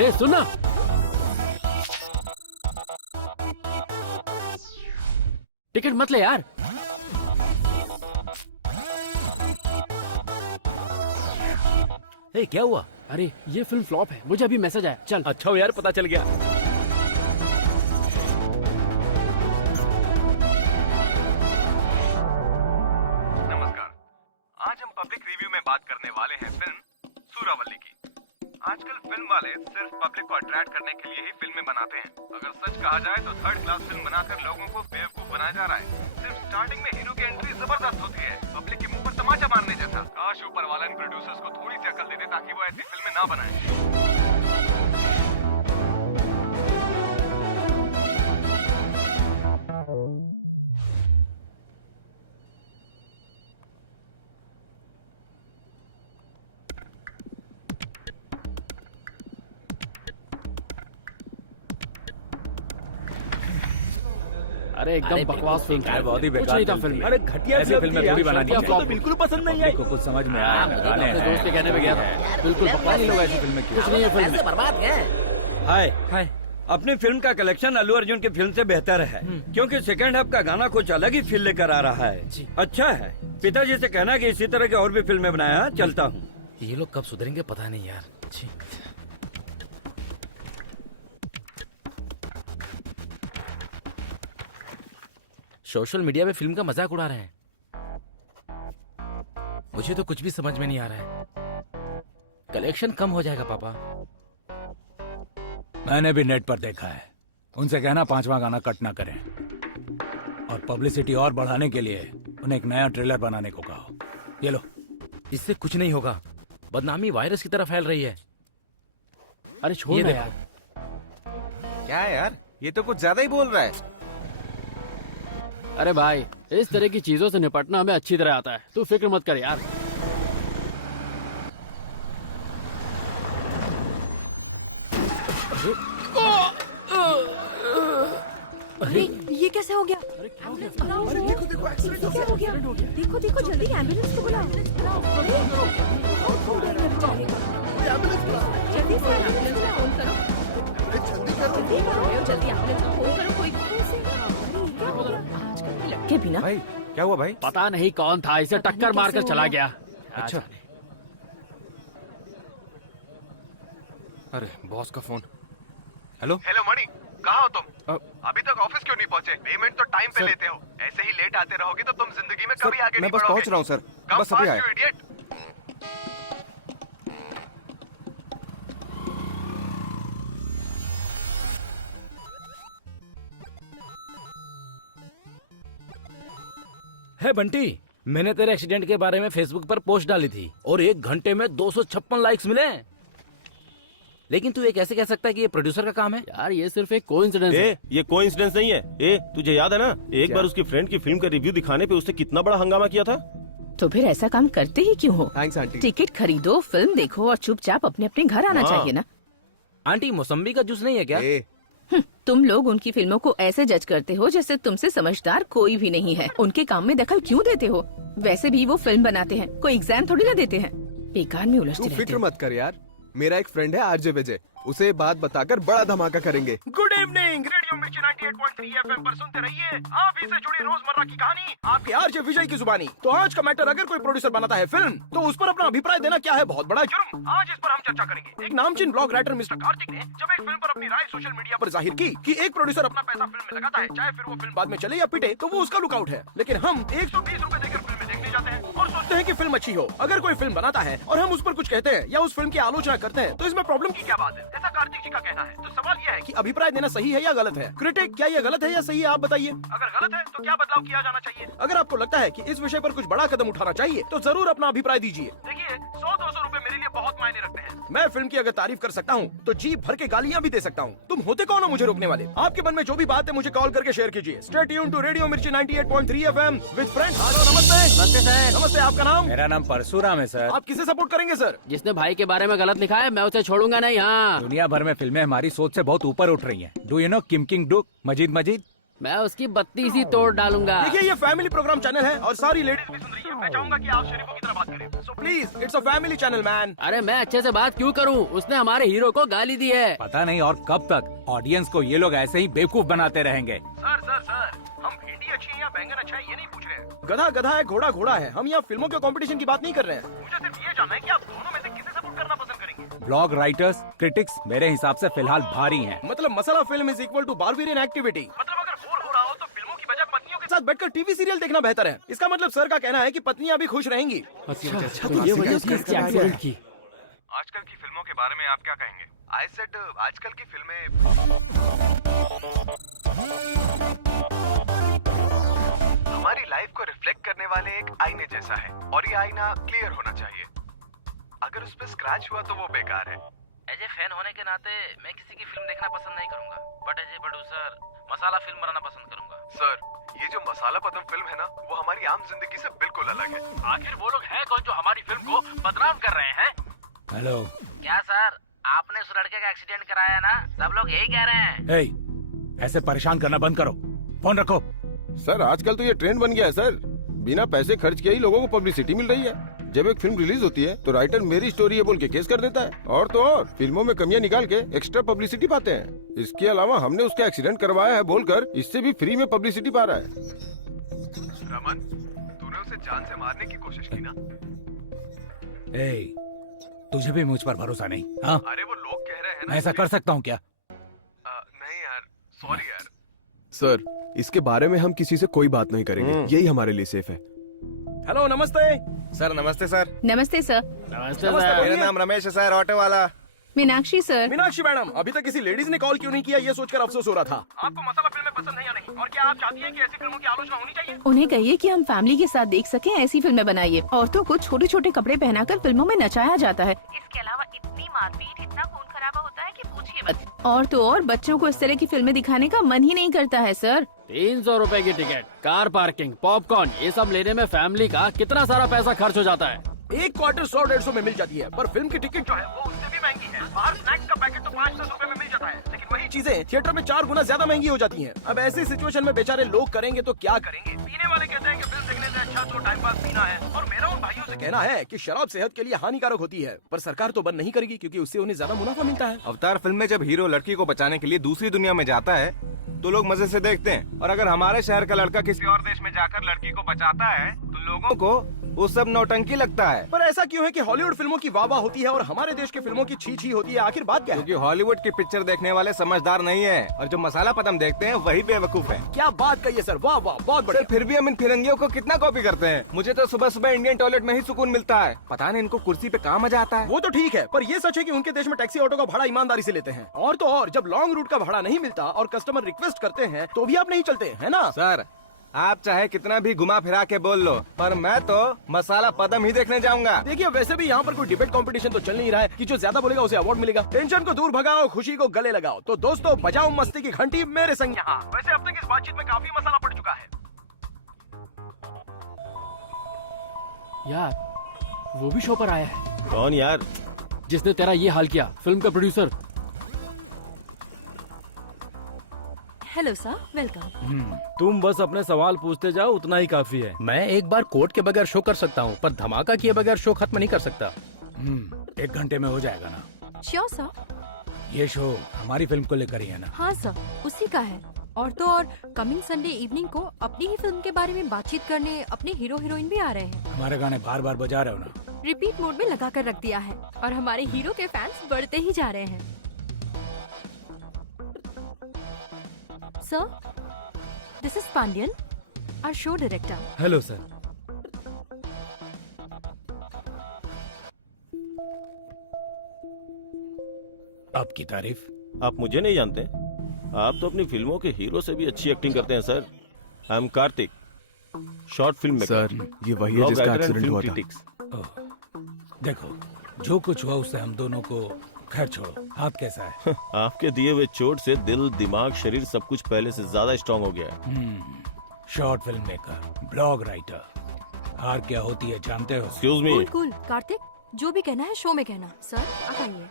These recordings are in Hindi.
ए सुनना, टिकट मत ले यार। ए, क्या हुआ? अरे ये फिल्म फ्लॉप है, मुझे अभी मैसेज आया। चल। अच्छा हो यार, पता चल गया। नमस्कार, आज हम पब्लिक रिव्यू में बात करने वाले हैं फिल्म सूरावल्ली की। आजकल फिल्म वाले सिर्फ पब्लिक को अट्रैक्ट करने के लिए ही फिल्में बनाते हैं। अगर सच कहा जाए तो थर्ड क्लास फिल्म बनाकर लोगों को बेवकूफ बनाया जा रहा है। सिर्फ स्टार्टिंग में हीरो की एंट्री जबरदस्त होती है, पब्लिक के मुंह पर तमाचा मारने जैसा। काश ऊपर वाला इन प्रोड्यूसर्स को थोड़ी सी अकल दे दे ताकि वो ऐसी फिल्में ना बनाए। अरे एकदम बकवास फिल्म है, बहुत ही कुछ बेकार नहीं था फिल्म में। अरे घटिया फिल्में थोड़ी बनानी घटिया चाहिए। flop। तो बिल्कुल पसंद नहीं आई। को कुछ समझ में आया। अपने दोस्त के कहने पे गया था, बिल्कुल बकवास लोग ऐसी फिल्में क्यों? कुछ नहीं है फिल्म में। बर्बाद है। हाय हाय। अपनी फिल्म का कलेक्शन अल्लू अर्जुन की फिल्म से बेहतर है, क्योंकि सेकंड हाफ का गाना कुछ अलग ही फील लेकर आ रहा है। अच्छा है, पिताजी से कहना कि इसी तरह की और भी फिल्में बनाया। चलता हूँ। ये लोग कब सुधरेंगे पता नहीं यार। सोशल मीडिया पे फिल्म का मजाक उड़ा रहे हैं। मुझे तो कुछ भी समझ में नहीं आ रहा है। कलेक्शन कम हो जाएगा पापा। मैंने भी नेट पर देखा है। उनसे कहना 5वां गाना कट ना करें, और पब्लिसिटी और बढ़ाने के लिए उन्हें एक नया ट्रेलर बनाने को कहो। ये लो। इससे कुछ नहीं होगा, बदनामी वायरस की तरह फैल रही है। अरे छोड़ ना यार। क्या है यार, ये तो कुछ ज्यादा ही बोल रहा है। अरे भाई, इस तरह की चीजों से निपटना हमें अच्छी तरह आता है, तू फिक्र मत कर यार। अरे ये कैसे हो गया? अरे देखो देखो एक्सीडेंट हो गया। देखो देखो जल्दी एम्बुलेंस को बुलाओ। जल्दी से एम्बुलेंस फोन करो। जल्दी एम्बुलेंस को फोन करो। कोई आजकल के लड़के भी ना। भाई क्या हुआ भाई? पता नहीं कौन था, इसे टक्कर मारकर चला गया। अच्छा। अरे बॉस का फोन। हेलो हेलो मणि, कहाँ हो तुम? अभी तक ऑफिस क्यों नहीं पहुँचे? पेमेंट तो टाइम पे लेते हो, ऐसे ही लेट आते रहोगे तो तुम जिंदगी में कभी आगे नहीं बढ़ोगे। मैं बस पहुँच रहा हूँ सर, बस अभी आया। इडियट। है बंटी, मैंने तेरे एक्सीडेंट के बारे में फेसबुक पर पोस्ट डाली थी और 1 घंटे में 256 लाइक्स मिले। लेकिन तू ये कैसे कह सकता है कि ये प्रोड्यूसर का काम है? यार ये सिर्फ एक कोइंसिडेंस है। ये कोइंसिडेंस नहीं है। तुझे याद है ना, एक बार उसकी फ्रेंड की फिल्म का रिव्यू दिखाने पे उसने कितना बड़ा हंगामा किया था। तो फिर ऐसा काम करते ही क्यों हो? Thanks aunty. टिकट खरीदो, फिल्म देखो और चुपचाप अपने अपने घर आना चाहिए ना। आंटी, मौसम्बी का जूस नहीं है क्या? तुम लोग उनकी फिल्मों को ऐसे जज करते हो जैसे तुमसे समझदार कोई भी नहीं है। उनके काम में दखल क्यों देते हो? वैसे भी वो फिल्म बनाते हैं, कोई एग्जाम थोड़ी ना देते हैं। बेकार में उलझते रहते फिक्र मत कर यार, मेरा एक फ्रेंड है आरजे विजय, उसे बात बताकर बड़ा धमाका करेंगे। गुड इवनिंग, रेडियो मिर्ची 98.3 एफएम पर सुनते रहिए आप ही से जुड़ी रोजमर्रा की कहानी, आपके आरजे विजय की जुबानी। तो आज का मैटर, अगर कोई प्रोड्यूसर बनाता है फिल्म तो उस पर अपना अभिप्राय देना क्या है बहुत बड़ा जुर्म। आज इस पर हम चर्चा करेंगे। एक नामचीन ब्लॉग राइटर मिस्टर कार्तिक ने जब एक फिल्म पर अपनी राय सोशल मीडिया पर जाहिर की कि एक प्रोड्यूसर अपना पैसा फिल्म में लगाता है, चाहे फिर वो फिल्म बाद में चले या पिटे, तो वो उसका लुकआउट है। लेकिन हम 120 रुपए देकर फिल्म देखने जाते हैं और सोचते हैं कि फिल्म अच्छी हो। अगर कोई फिल्म बनाता है और हम उस पर कुछ कहते हैं या उस फिल्म की आलोचना करते हैं तो इसमें प्रॉब्लम की क्या बात है? ऐसा कार्तिक जी का कहना है। तो सवाल यह है कि अभिप्राय देना सही है या गलत है? क्रिटिक, क्या ये गलत है या सही है, आप बताइए। अगर गलत है तो क्या बदलाव किया जाना चाहिए? अगर आपको लगता है कि इस विषय पर कुछ बड़ा कदम उठाना चाहिए तो जरूर अपना अभिप्राय दीजिए। देखिए, 100-200 रुपए मेरे लिए बहुत मायने रखते हैं। मैं फिल्म की अगर तारीफ कर सकता हूँ तो जी भर के गालियाँ भी दे सकता हूँ। तुम होते कौन हो मुझे रोकने वाले? आपके मन में जो भी बात है मुझे कॉल करके शेयर कीजिए। स्टे ट्यून्ड टू रेडियो मिर्ची 98.3 FM विद फ्रेंड्स। हेलो, नमस्ते। नमस्ते सर। नमस्ते, आपका नाम? मेरा नाम परशुराम है सर। आप किसे सपोर्ट करेंगे सर? जिसने भाई के बारे में गलत लिखा है मैं उसे छोड़ूंगा नहीं। हाँ, दुनिया भर में फिल्में हमारी सोच से बहुत ऊपर उठ रही हैं। डू यू नो किम किंग डुक, मजीद मजीद? मैं उसकी बत्ती सी तोड़ डालूंगा। देखिए, ये फैमिली प्रोग्राम चैनल है और सारी लेडीज भी सुन रही है। मैं चाहूंगा कि आप शरीफों की तरह बात करें। So please, it's a family channel man. अरे मैं अच्छे से बात क्यों करूं? उसने हमारे हीरो को गाली दी है। पता नहीं और कब तक ऑडियंस को ये लोग ऐसे ही बेवकूफ बनाते रहेंगे। सर सर सर, हम भिंडी अच्छी है या बैंगन अच्छा है ये नहीं पूछ रहे हैं। गधा गधा है, घोड़ा घोड़ा है। हम यहाँ फिल्मों के कंपटीशन की बात नहीं कर रहे हैं। मुझे सिर्फ ये जानना है कि आप दोनों में से किसे सपोर्ट करना पसंद करेंगे? ब्लॉग राइटर्स, क्रिटिक्स मेरे हिसाब से फिलहाल भारी हैं। मतलब masala film is equal to barbarian activity. मतलब अगर बोर हो रहा हो तो फिल्मों की बजाय पत्नियों के साथ बैठकर टीवी सीरियल देखना बेहतर है। इसका मतलब सर का कहना है कि पत्नियां भी खुश रहेंगी। अच्छा, तो ये वजह थी इसके एक्सीडेंट की। आजकल की फिल्मों के बारे में आप क्या कहेंगे? आई सेड आजकल की फिल्में हमारी लाइफ को रिफ्लेक्ट करने वाले एक आईने जैसा है और ये आईना क्लियर होना चाहिए। अगर उस पर स्क्रैच हुआ तो वो बेकार है। एज ए फैन होने के नाते मैं किसी की फिल्म देखना पसंद नहीं करूंगा, but as a producer masala film बनाना पसंद करूंगा। सर, ये जो मसाला पदम फिल्म है ना, वो हमारी आम जिंदगी से बिल्कुल अलग है। आखिर वो लोग हैं कौन जो हमारी फिल्म को बदनाम कर रहे हैं? हेलो, क्या सर, आपने उस लड़के का एक्सीडेंट कराया ना? सब लोग यही कह रहे हैं। ऐसे परेशान करना बंद करो, फोन रखो। सर, आजकल तो ये ट्रेंड बन गया है सर। बिना पैसे खर्च किए ही लोगों को पब्लिसिटी मिल रही है। जब एक फिल्म रिलीज होती है तो राइटर मेरी स्टोरी है बोल के केस कर देता है, और तो और फिल्मों में कमियां निकाल के एक्स्ट्रा पब्लिसिटी पाते हैं। इसके अलावा हमने उसका एक्सीडेंट करवाया है बोलकर इससे भी फ्री में पब्लिसिटी पा रहा है। रमन, तूने उसे जान से मारने की कोशिश की ना? तुझे भी मुझ पर भरोसा नहीं? हाँ, अरे वो लोग कह रहे हैं ना। मैं ऐसा कर सकता हूँ क्या? नहीं यार, सॉरी यार। सर, इसके बारे में हम किसी से कोई बात नहीं करेंगे। यही हमारे लिए सेफ है। हेलो, नमस्ते सर। नमस्ते सर। नमस्ते सर। नमस्ते नमस्ते, सर। बोलिए। मेरा नाम रमेश है सर, ऑटो वाला। मीनाक्षी सर। मीनाक्षी मैडम, अभी तक किसी लेडीज ने कॉल क्यों नहीं किया ये सोचकर अफसोस हो रहा था। आपको मसाला फिल्में पसंद है या नहीं? और क्या आप चाहती हैं कि ऐसी फिल्मों की आलोचना होनी चाहिए? उन्हें कहिए कि हम फैमिली के साथ देख सकें, ऐसी फिल्में बनाइए। औरतों को छोटे छोटे कपड़े पहनाकर फिल्मों में नचाया जाता है। इसके अलावा इतनी मारपीट, इतना खून खराबा होता है कि पूछिए मत। और तो और बच्चों को इस तरह की फिल्में दिखाने का मन ही नहीं करता है सर। 300 रुपए की टिकट, कार पार्किंग, पॉपकॉर्न, ये सब लेने में फैमिली का कितना सारा पैसा खर्च हो जाता है। एक क्वार्टर 100-150 में मिल जाती है, पर फिल्म की टिकट जो है वो उससे भी महंगी है। बाहर स्नैक्स का पैकेट तो 5-10 रुपए में मिल जाता है, लेकिन वही चीजें थिएटर में 4 गुना ज्यादा महंगी हो जाती हैं। अब ऐसी सिचुएशन में बेचारे लोग करेंगे तो क्या करेंगे? पीने वाले कहते हैं कि फिल्म देखने से अच्छा तो टाइम पास पीना है, और मेरा उन भाइयों से कहना है कि शराब सेहत के लिए हानिकारक होती है, पर सरकार तो बंद नहीं करेगी क्योंकि उससे उन्हें ज्यादा मुनाफा मिलता है। अवतार फिल्म में जब हीरो लड़की को बचाने के लिए दूसरी दुनिया में जाता है तो लोग मजे से देखते हैं, और अगर हमारे शहर का लड़का किसी और देश में जाकर लड़की को बचाता है तो लोगों को वो सब नौटंकी लगता है। पर ऐसा क्यों है कि हॉलीवुड फिल्मों की वाह होती है और हमारे देश की फिल्मों की छी छी होती है? आखिर बात क्या है? क्योंकि हॉलीवुड की पिक्चर देखने वाले समझदार नहीं है, और जो मसाला पदम देखते हैं वही बेवकूफ है। क्या बात कही है सर, वाह वाह, बहुत सर, बड़े। फिर भी हम इन फिरंगियों को कितना कॉपी करते हैं। मुझे तो सुबह सुबह इंडियन टॉयलेट में ही सुकून मिलता है। पता नहीं इनको कुर्सी पे कहाँ मजा आता है। वो तो ठीक है, पर ये सच है कि उनके देश में टैक्सी ऑटो का भाड़ा ईमानदारी से लेते हैं। और तो और जब लॉन्ग रूट का भाड़ा नहीं मिलता और कस्टमर रिक्वेस्ट करते हैं तो भी आप नहीं चलते, है ना? सर, आप चाहे कितना भी घुमा फिरा के बोल लो, पर मैं तो मसाला पदम ही देखने जाऊंगा। देखिए, वैसे भी यहाँ पर कोई डिबेट कंपटीशन तो चल नहीं रहा है कि जो ज्यादा बोलेगा उसे अवार्ड मिलेगा। टेंशन को दूर भगाओ, खुशी को गले लगाओ। तो दोस्तों, बजाओ मस्ती की घंटी मेरे संग यहाँ। वैसे अब तक इस बातचीत में काफी मसाला पड़ चुका है। यार, वो भी शो पर आया है कौन यार? जिसने तेरा ये हाल किया, फिल्म का प्रोड्यूसर। Hello sir, welcome. तुम बस अपने सवाल पूछते जाओ, उतना ही काफी है। मैं एक बार कोर्ट के बगैर शो कर सकता हूँ, पर धमाका किए बगैर शो खत्म नहीं कर सकता। 1 घंटे में हो जाएगा ना? Sure sir. ये शो हमारी फिल्म को लेकर ही है ना? हाँ सर, उसी का है। और तो और कमिंग संडे इवनिंग को अपनी ही फिल्म के बारे में बातचीत करने अपने हीरो हीरोइन भी आ रहे हैं। हमारे गाने बार बार बजा रहे हो ना? रिपीट मोड में लगा कर रख दिया है, और हमारे हीरो के फैंस बढ़ते ही जा रहे हैं। Sir, this is Pandian, our show director. Hello sir. आपकी तारीफ। आप मुझे नहीं जानते? आप तो अपनी फिल्मों के हीरो से भी अच्छी एक्टिंग करते हैं sir. I am Kartik, short film में। सर, ये वही है जिसका एक्सीडेंट हुआ था। देखो, जो कुछ हुआ उससे हम दोनों को, खैर छोड़ो, हाथ कैसा है? आपके दिए हुए चोट से दिल, दिमाग, शरीर सब कुछ पहले से ज्यादा स्ट्रांग हो गया है। Short film maker, blog writer, हार क्या होती है जानते हो? Excuse me. Cool cool Kartik, जो भी कहना है शो में कहना। सर आप आइए।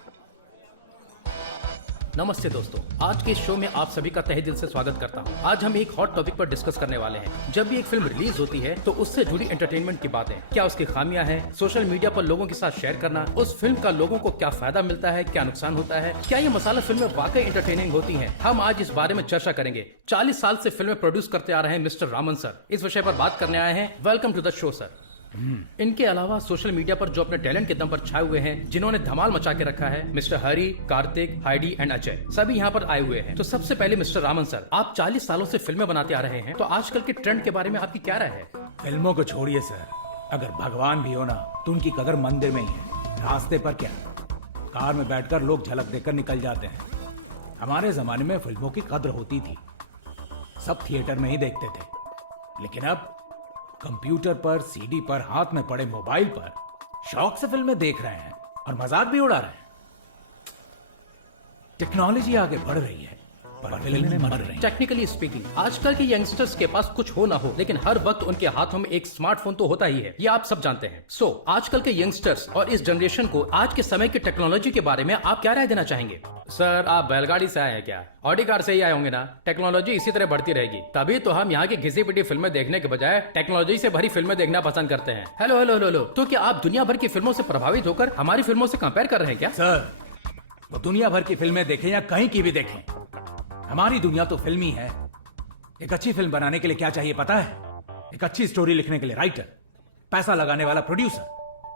नमस्ते दोस्तों, आज के इस शो में आप सभी का तहे दिल से स्वागत करता हूं। आज हम एक हॉट टॉपिक पर डिस्कस करने वाले हैं। जब भी एक फिल्म रिलीज होती है तो उससे जुड़ी एंटरटेनमेंट की बातें, क्या उसकी खामियां हैं, सोशल मीडिया पर लोगों के साथ शेयर करना, उस फिल्म का लोगों को क्या फायदा मिलता है, क्या नुकसान होता है, क्या ये मसाला फिल्में वाकई एंटरटेनिंग होती हैं। हम आज इस बारे में चर्चा करेंगे। 40 साल से फिल्में प्रोड्यूस करते आ रहे हैं मिस्टर रामन सर इस विषय पर बात करने आए हैं। Welcome to the show sir. इनके अलावा सोशल मीडिया पर जो अपने टैलेंट के दम पर छाए हुए हैं, जिन्होंने धमाल मचा के रखा है, mister Hari, Kartik, Heidi and Ajay, सभी यहाँ पर आए हुए हैं। तो सबसे पहले मिस्टर रामन सर, आप 40 सालों से फिल्में बनाते आ रहे हैं, तो आजकल के ट्रेंड के बारे में आपकी क्या राय है? फिल्मों को छोड़िए सर, अगर भगवान भी हो ना तो उनकी कदर मंदिर में ही है, रास्ते पर क्या, कार में बैठकर लोग झलक देकर निकल जाते हैं। हमारे जमाने में फिल्मों की कद्र होती थी, सब थिएटर में ही देखते थे, लेकिन अब कंप्यूटर पर, सीडी पर, हाथ में पड़े मोबाइल पर शौक से फिल्में देख रहे हैं और मजाक भी उड़ा रहे हैं। टेक्नोलॉजी आगे बढ़ रही है पर फिल्में मर रही हैं। टेक्निकली स्पीकिंग, आजकल के यंगस्टर्स के पास कुछ हो ना हो, लेकिन हर वक्त उनके हाथों में एक स्मार्टफोन तो होता ही है, ये आप सब जानते हैं। सो आजकल के यंगस्टर्स और इस जनरेशन को आज के समय की टेक्नोलॉजी के बारे में आप क्या राय देना चाहेंगे? सर आप बैलगाड़ी से आए हैं क्या? ऑडी कार से ही आए होंगे ना? टेक्नोलॉजी इसी तरह बढ़ती रहेगी, तभी तो हम यहाँ की घिसी पिटी फिल्में देखने के बजाय टेक्नोलॉजी से भरी फिल्में देखना पसंद करते हैं। हेलो हेलो हेलो, तो क्या आप दुनिया भर की फिल्मों से प्रभावित होकर हमारी फिल्मों से कंपेयर कर रहे हैं क्या? सर वो दुनिया भर की फिल्में देखें या कहीं की भी देखें, हमारी दुनिया तो फिल्मी है। एक अच्छी फिल्म बनाने के लिए क्या चाहिए पता है? एक अच्छी स्टोरी लिखने के लिए राइटर, पैसा लगाने वाला प्रोड्यूसर,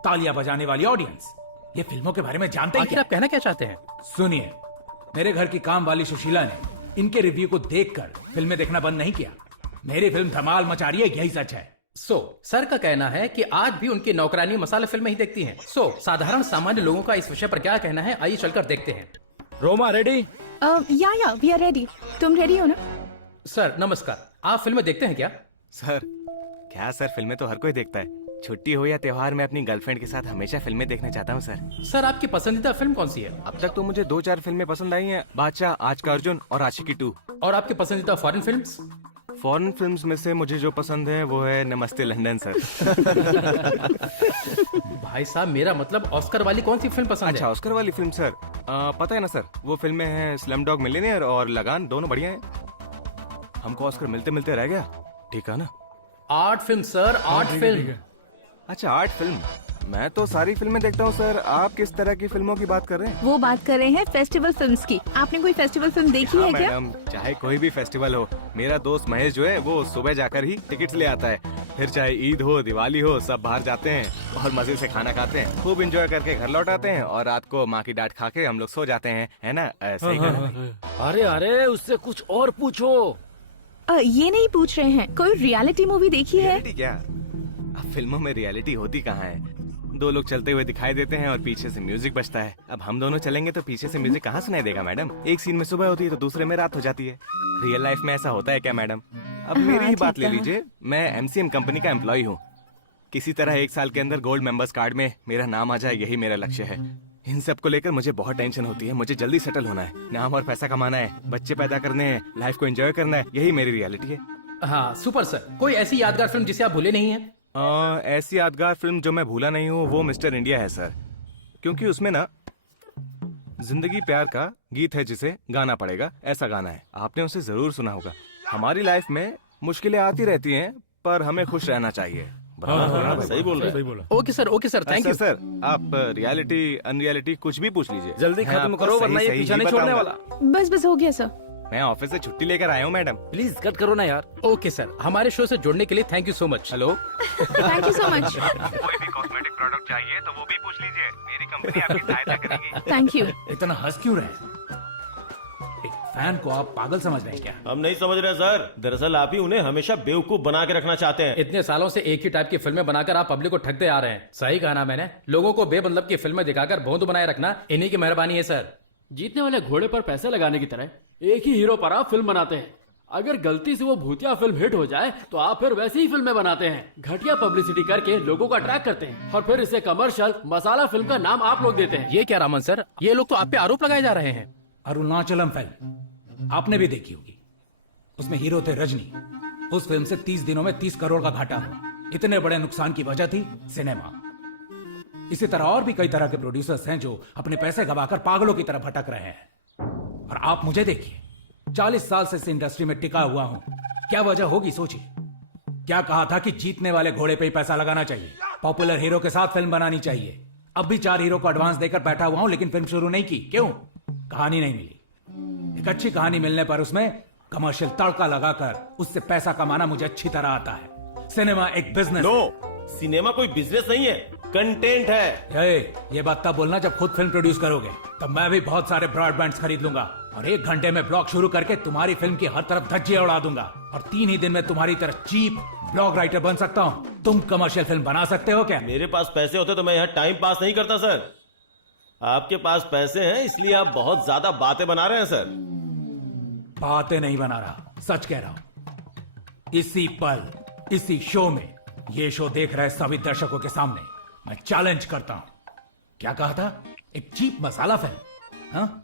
तालियां बजाने वाली ऑडियंस। ये फिल्मों के बारे में जानते हैं आखिर क्या? आप कहना क्या चाहते हैं? सुनिए, मेरे घर की काम वाली सुशीला ने इनके रिव्यू को देखकर फिल्में देखना बंद नहीं किया। मेरी फिल्म धमाल मचा रही है, यही सच है। सर का कहना है कि आज भी उनकी नौकरानी मसाला फिल्में ही देखती हैं। साधारण सामान्य लोगों का इस विषय पर क्या कहना है, आइए चलकर देखते हैं। रोमा रेडी? या वी आर रेडी। तुम रेडी हो ना? सर नमस्कार, आप फिल्में देखते हैं क्या? सर क्या सर, फिल्में तो हर कोई देखता है। छुट्टी हो या त्योहार में अपनी गर्लफ्रेंड के साथ हमेशा फिल्में देखना चाहता हूँ सर। सर आपकी पसंदीदा फिल्म कौन सी है? अब तक तो मुझे 2-4 फिल्में पसंद आई हैं, बादशाह, आज का अर्जुन और आशिकी 2। और आपकी पसंदीदा फॉरेन फिल्म्स? फॉरेन फिल्म्स में से मुझे जो पसंद है वो है नमस्ते लंदन सर। भाई साहब, मेरा मतलब ऑस्कर वाली कौन सी फिल्म पसंद अच्छा, है? ऑस्कर वाली फिल्म सर, पता है ना सर, वो फिल्में हैं स्लम डॉग मिलियनेयर और लगान, दोनों बढ़िया हैं। हमको ऑस्कर मिलते मिलते रह गया, ठीक है ना? Art film sir, art film. अच्छा आर्ट फिल्म, मैं तो सारी फिल्में देखता हूँ सर। आप किस तरह की फिल्मों की बात कर रहे हैं? वो बात कर रहे हैं फेस्टिवल फिल्म्स की। आपने कोई फेस्टिवल फिल्म देखी हाँ है क्या? मैडम, चाहे कोई भी फेस्टिवल हो, मेरा दोस्त महेश जो है वो सुबह जाकर ही टिकट्स ले आता है। फिर चाहे ईद हो, दिवाली हो, सब बाहर जाते हैं और मजे से खाना खाते हैं, खूब एंजॉय करके घर लौट आते हैं और रात को माँ की डांट खा के हम लोग सो जाते हैं, है ना? सही कहा ना? अरे अरे, उससे कुछ और पूछो। ये नहीं पूछ रहे हैं, कोई रियलिटी मूवी देखी है? रियलिटी क्या? अब फिल्मों में रियलिटी होती कहाँ है? दो लोग चलते हुए दिखाई देते हैं और पीछे से म्यूजिक बजता है। अब हम दोनों चलेंगे तो पीछे से म्यूजिक कहाँ सुनाई देगा मैडम? एक सीन में सुबह होती है तो दूसरे में रात हो जाती है। रियल लाइफ में ऐसा होता है क्या मैडम? अब मेरी ही बात ले लीजिए, मैं MCM कंपनी का एम्प्लॉय हूँ। किसी तरह 1 साल के अंदर गोल्ड मेंबर्स कार्ड में मेरा नाम आ जाए, यही मेरा लक्ष्य है। इन सब को लेकर मुझे बहुत टेंशन होती है। मुझे जल्दी सेटल होना है, नाम और पैसा कमाना है, बच्चे पैदा करने हैं, लाइफ को एंजॉय करना है, यही मेरी रियलिटी है। हाँ सुपर सर, कोई ऐसी यादगार फिल्म जिसे आप भूले नहीं हैं? ऐसी यादगार फिल्म जो मैं भूला नहीं हूँ वो मिस्टर इंडिया है सर, क्योंकि उसमें ना जिंदगी प्यार का गीत है जिसे गाना पड़ेगा, ऐसा गाना है। आपने उसे जरूर सुना होगा। हमारी लाइफ में मुश्किलें आती रहती हैं पर हमें खुश रहना चाहिए। सही बोल रहे हैं। Okay sir, thank you sir. आप रियलिटी अनरियलिटी कुछ भी पूछ लीजिए, जल्दी मैं खत्म आपको करो सही वरना ये सही पीछा ही नहीं छोड़ने बताऊंगा। वाला। बस हो गया सर। मैं ऑफिस से छुट्टी लेकर आया हूँ मैडम। प्लीज कट करो ना यार। ओके सर, हमारे शो से जुड़ने के लिए thank you so much. Hello, thank you so much. कोई भी कॉस्मेटिक प्रोडक्ट चाहिए तो वो भी पूछ लीजिए, मेरी कंपनी आपकी सहायता करेगी। Thank you. इतना हंस क्यों रहे? एक फैन को आप पागल समझ रहे हैं क्या? हम नहीं समझ रहे सर, दरअसल आप ही उन्हें हमेशा बेवकूफ बना के रखना चाहते हैं। इतने सालों से एक ही टाइप की फिल्में बनाकर आप पब्लिक को ठगते आ रहे हैं। सही कहा ना मैंने? लोगों को बेमतलब की फिल्में दिखाकर भोंदू बनाए रखना इन्हीं की मेहरबानी है सर। जीतने वाले घोड़े पर पैसे लगाने की तरह एक ही हीरो पर आप फिल्म बनाते हैं। अगर गलती से वो भूतिया फिल्म हिट हो जाए तो आप फिर वैसी ही फिल्में बनाते हैं, घटिया पब्लिसिटी करके लोगों को अट्रैक्ट करते हैं और फिर इसे कमर्शियल मसाला फिल्म का नाम आप लोग देते हैं। ये क्या रामन सर, ये लोग तो आप पे आरोप लगाए जा रहे हैं। अरुणाचलम फिल्म आपने भी देखी होगी, उसमें हीरो थे रजनी। उस फिल्म से 30 दिनों में 30 करोड़ का घाटा हुआ। इतने बड़े नुकसान की वजह थी सिनेमा। इसी तरह और भी कई तरह के प्रोड्यूसर्स हैं जो अपने पैसे गवाकर पागलों की तरह भटक रहे हैं। और आप मुझे देखिए, 40 साल से इस इंडस्ट्री में टिका हुआ हूं। क्या वजह होगी सोचिए। क्या कहा था कि जीतने वाले घोड़े पे ही पैसा लगाना चाहिए, पॉपुलर हीरो के साथ फिल्म बनानी चाहिए। अब भी 4 हीरो को एडवांस देकर बैठा हुआ हूं, लेकिन फिल्म शुरू नहीं की। क्यों? कहानी नहीं मिली। एक अच्छी कहानी मिलने पर उसमें कमर्शियल तड़का लगाकर उससे पैसा कमाना मुझे अच्छी तरह आता है। सिनेमा एक बिजनेस। नो, सिनेमा कोई बिजनेस नहीं है, कंटेंट है। ये बात तब बोलना जब खुद फिल्म प्रोड्यूस करोगे। तब मैं भी बहुत सारे ब्रॉडबैंड्स खरीद लूंगा और 1 घंटे में ब्लॉग शुरू करके तुम्हारी फिल्म की हर तरफ धज्जियां उड़ा दूंगा। और 3 ही दिन में तुम्हारी तरह चीप ब्लॉग राइटर बन सकता हूँ। तुम कमर्शियल फिल्म बना सकते हो क्या? मेरे पास पैसे होते तो मैं यहाँ टाइम पास नहीं करता सर। आपके पास पैसे हैं इसलिए आप बहुत ज्यादा बातें बना रहे हैं सर। बातें नहीं बना रहा, सच कह रहा हूं। इसी पल, इसी शो में, ये शो देख रहे सभी दर्शकों के सामने मैं चैलेंज करता हूं। क्या कहा था? एक चीप मसाला फिल्म, हाँ?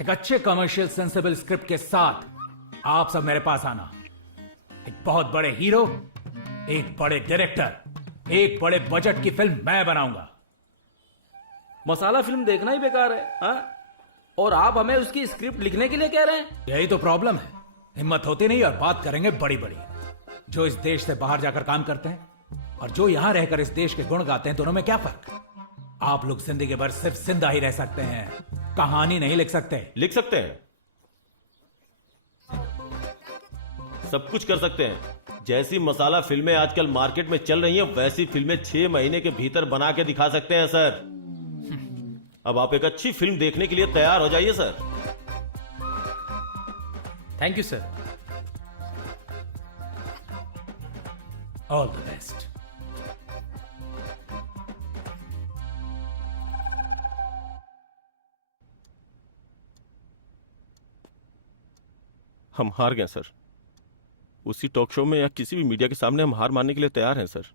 एक अच्छे कमर्शियल सेंसिबल स्क्रिप्ट के साथ आप सब मेरे पास आना। एक बहुत बड़े हीरो, एक बड़े डायरेक्टर, एक बड़े बजट की फिल्म मैं बनाऊंगा। मसाला फिल्म देखना ही बेकार है, हाँ? और आप हमें उसकी स्क्रिप्ट लिखने के लिए कह रहे हैं? यही तो प्रॉब्लम है, हिम्मत होती नहीं और बात करेंगे बड़ी बड़ी। जो इस देश से बाहर जाकर काम करते हैं और जो यहां रहकर इस देश के गुण गाते हैं, दोनों में क्या फर्क? आप लोग जिंदगी भर सिर्फ जिंदा ही रह सकते हैं, कहानी नहीं लिख सकते। लिख सकते हैं, सब कुछ कर सकते हैं। जैसी मसाला फिल्में आजकल मार्केट में चल रही हैं, वैसी फिल्में 6 महीने के भीतर बना के दिखा सकते हैं सर। अब आप एक अच्छी फिल्म देखने के लिए तैयार हो जाइए sir. Thank you sir. All the best. हम हार गए सर। उसी टॉक शो में या किसी भी मीडिया के सामने हम हार मानने के लिए तैयार हैं सर।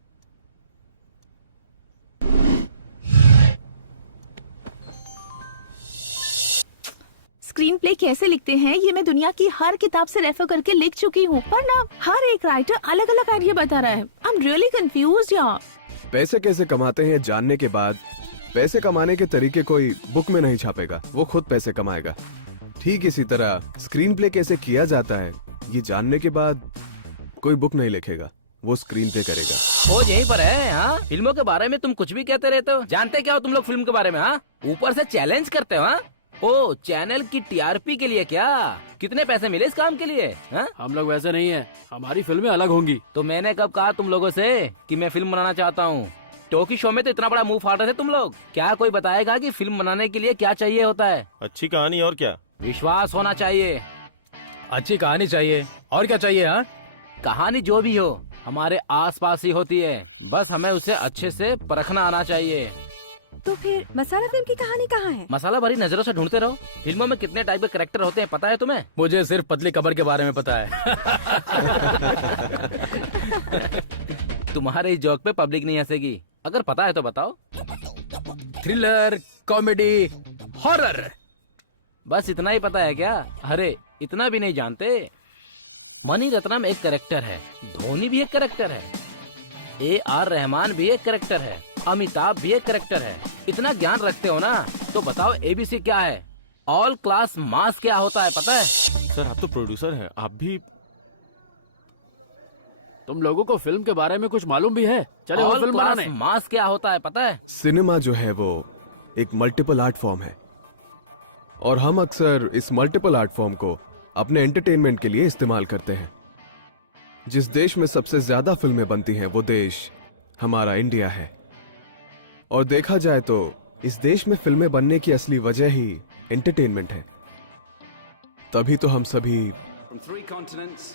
स्क्रीन प्ले कैसे लिखते हैं ये मैं दुनिया की हर किताब से रेफर करके लिख चुकी हूँ, पर ना हर एक राइटर अलग अलग आइडिया बता रहा है। आई एम रियली कंफ्यूज्ड यार। पैसे कैसे कमाते हैं जानने के बाद पैसे कमाने के तरीके कोई बुक में नहीं छापेगा, वो खुद पैसे कमाएगा। ठीक इसी तरह स्क्रीन प्ले कैसे किया जाता है ये जानने के बाद कोई बुक नहीं लिखेगा, वो स्क्रीन प्ले करेगा। खोज यहीं पर है, हाँ? फिल्मों के बारे में तुम कुछ भी कहते रहते हो। जानते क्या हो तुम लोग फिल्म के बारे में, हाँ? ऊपर से चैलेंज करते हो, हाँ? ओ, चैनल की टीआरपी के लिए क्या? कितने पैसे मिले इस काम के लिए, हाँ? हम लोग वैसे नहीं है, हमारी फिल्में अलग होंगी। तो मैंने कब कहा तुम लोगों से कि मैं फिल्म बनाना चाहता हूँ? टोकी शो में तो इतना बड़ा मुंह फाड़ रहे थे तुम लोग। क्या कोई बताएगा कि फिल्म बनाने के लिए क्या चाहिए होता है? अच्छी कहानी और क्या? विश्वास होना चाहिए। अच्छी कहानी चाहिए, और क्या चाहिए? हाँ, कहानी जो भी हो हमारे आसपास ही होती है, बस हमें उसे अच्छे से परखना आना चाहिए। तो फिर मसाला फिल्म की कहानी कहाँ है? मसाला भरी नजरों से ढूंढते रहो। फिल्मों में कितने टाइप के कैरेक्टर होते हैं पता है तुम्हें? मुझे सिर्फ पतली कमर के बारे में पता है। तुम्हारे इस जोक पे पब्लिक नहीं हंसेगी। अगर पता है तो बताओ। थ्रिलर, कॉमेडी, हॉरर, बस इतना ही पता है क्या? अरे इतना भी नहीं जानते। मनी रत्नम एक कैरेक्टर है, धोनी भी एक कैरेक्टर है, AR रहमान भी एक कैरेक्टर है, अमिताभ भी एक कैरेक्टर है। इतना ज्ञान रखते हो ना, तो बताओ ABC क्या है? ऑल क्लास मास क्या होता है पता है? सर आप तो प्रोड्यूसर हैं, आप भी। तुम लोगों को फिल्म के बारे में कुछ मालूम भी है? चले वो ऑल फिल्म क्लास बनाने। मास क्या होता है पता है? सिनेमा जो है वो एक मल्टीपल आर्ट फॉर्म है और हम अक्सर इस मल्टीपल आर्ट फॉर्म को अपने एंटरटेनमेंट के लिए इस्तेमाल करते हैं। जिस देश में सबसे ज्यादा फिल्में बनती हैं वो देश हमारा इंडिया है। और देखा जाए तो इस देश में फिल्में बनने की असली वजह ही एंटरटेनमेंट है। तभी तो हम सभी From 3 continents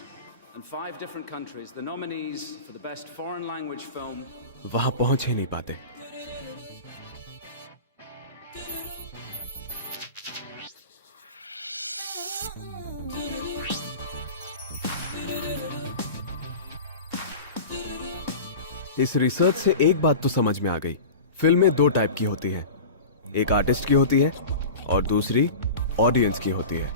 and 5 different countries, the nominees for the best foreign language film वहां पहुंच ही नहीं पाते। इस रिसर्च से एक बात तो समझ में आ गई, फिल्में दो टाइप की होती हैं, एक आर्टिस्ट की होती है और दूसरी ऑडियंस की होती है।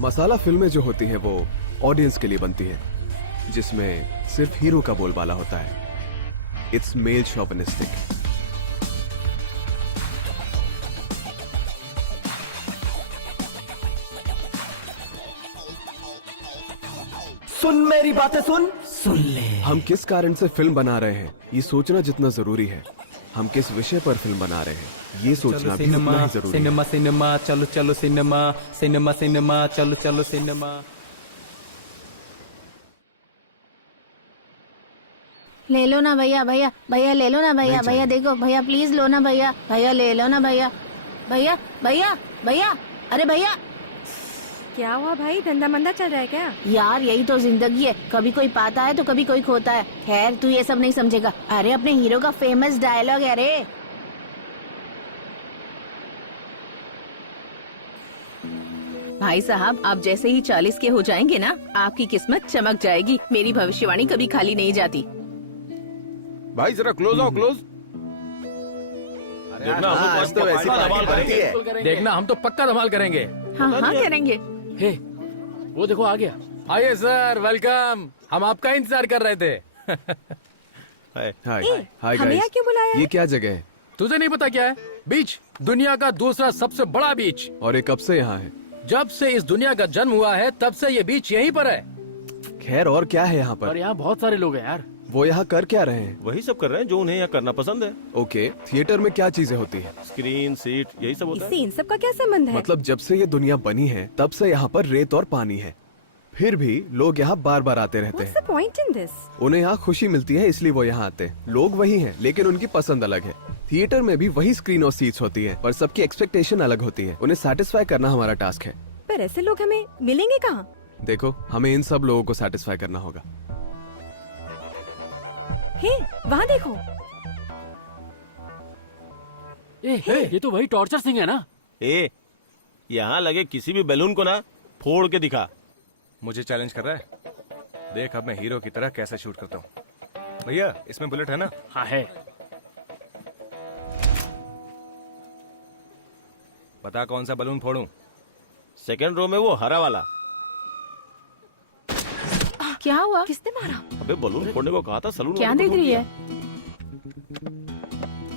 मसाला फिल्में जो होती हैं वो ऑडियंस के लिए बनती हैं, जिसमें सिर्फ हीरो का बोलबाला होता है। It's mail chauvinistic. सुन मेरी बातें सुन ले। हम किस कारण से फिल्म बना रहे हैं ये सोचना जितना जरूरी है, हम किस विषय पर फिल्म बना रहे हैं ये सोचना भी उतना ही जरूरी है। सिनेमा सिनेमा चलो चलो सिनेमा, सिनेमा सिनेमा चलो चलो सिनेमा। ले लो ना भैया, भैया भैया ले लो ना भैया, भैया देखो भैया प्लीज लो ना भैया, भैया ले लो ना भैया, भैया भैया भैया, अरे भैया। क्या हुआ भाई, धंधा मंदा चल रहा है क्या? यार यही तो जिंदगी है, कभी कोई पाता है तो कभी कोई खोता है। खैर तू ये सब नहीं समझेगा। अरे अपने हीरो का फेमस डायलॉग है। अरे भाई साहब, आप जैसे ही 40 के हो जाएंगे ना, आपकी किस्मत चमक जाएगी। मेरी भविष्यवाणी कभी खाली नहीं जाती। भाई जरा क्लोज आओ, क्लोज। देखना हम लोग तो वैसी धमाल पार्टी करेंगे। देखना हम तो पक्का धमाल करेंगे। हाँ हाँ करेंगे। हे, वो देखो आ गया। आइए सर, वेलकम। हम आपका इंतजार कर रहे थे। हाय हाय हमें गाइस, यहाँ क्यों बुलाया? ये क्या जगह है तुझे नहीं पता क्या है? बीच, दुनिया का दूसरा सबसे बड़ा बीच। और ये कब से यहाँ है? जब से इस दुनिया का जन्म हुआ है तब से ये बीच यहीं पर है। खैर और क्या है यहाँ और पर? यहाँ बहुत सारे लोग हैं यार। वो यहाँ कर क्या रहे हैं? वही सब कर रहे हैं जो उन्हें यहाँ करना पसंद है। ओके, थिएटर में क्या चीजें होती है? स्क्रीन, सीट, यही सब होता इससे है। इन सब का क्या संबंध है? मतलब जब से ये दुनिया बनी है तब से यहाँ पर रेत और पानी है, फिर भी लोग यहाँ बार बार आते रहते What's हैं। the point in this? उन्हें यहाँ खुशी मिलती है इसलिए वो यहाँ आते हैं। लोग वही हैं लेकिन उनकी पसंद अलग है। थिएटर में भी वही स्क्रीन और सीट्स होती है, पर सबकी एक्सपेक्टेशन अलग होती है। उन्हें सेटिस्फाई करना हमारा टास्क है। पर ऐसे लोग हमें मिलेंगे कहाँ? देखो, हमें इन सब लोगों को सेटिस्फाई करना होगा। हे, वहाँ देखो। ये तो वही टॉर्चर सिंह है ना? ए, यहाँ लगे किसी भी बैलून को ना फोड़ के दिखा। मुझे चैलेंज कर रहा है? देख अब मैं हीरो की तरह कैसे शूट करता हूँ। भैया इसमें बुलेट है ना? हाँ है। बता कौन सा बलून फोड़ूं? सेकंड रो में वो हरा वाला। क्या हुआ? किसने मारा? अबे बलून फोड़ने को कहा था, सलून क्या वाले को देख रही फोड़ है?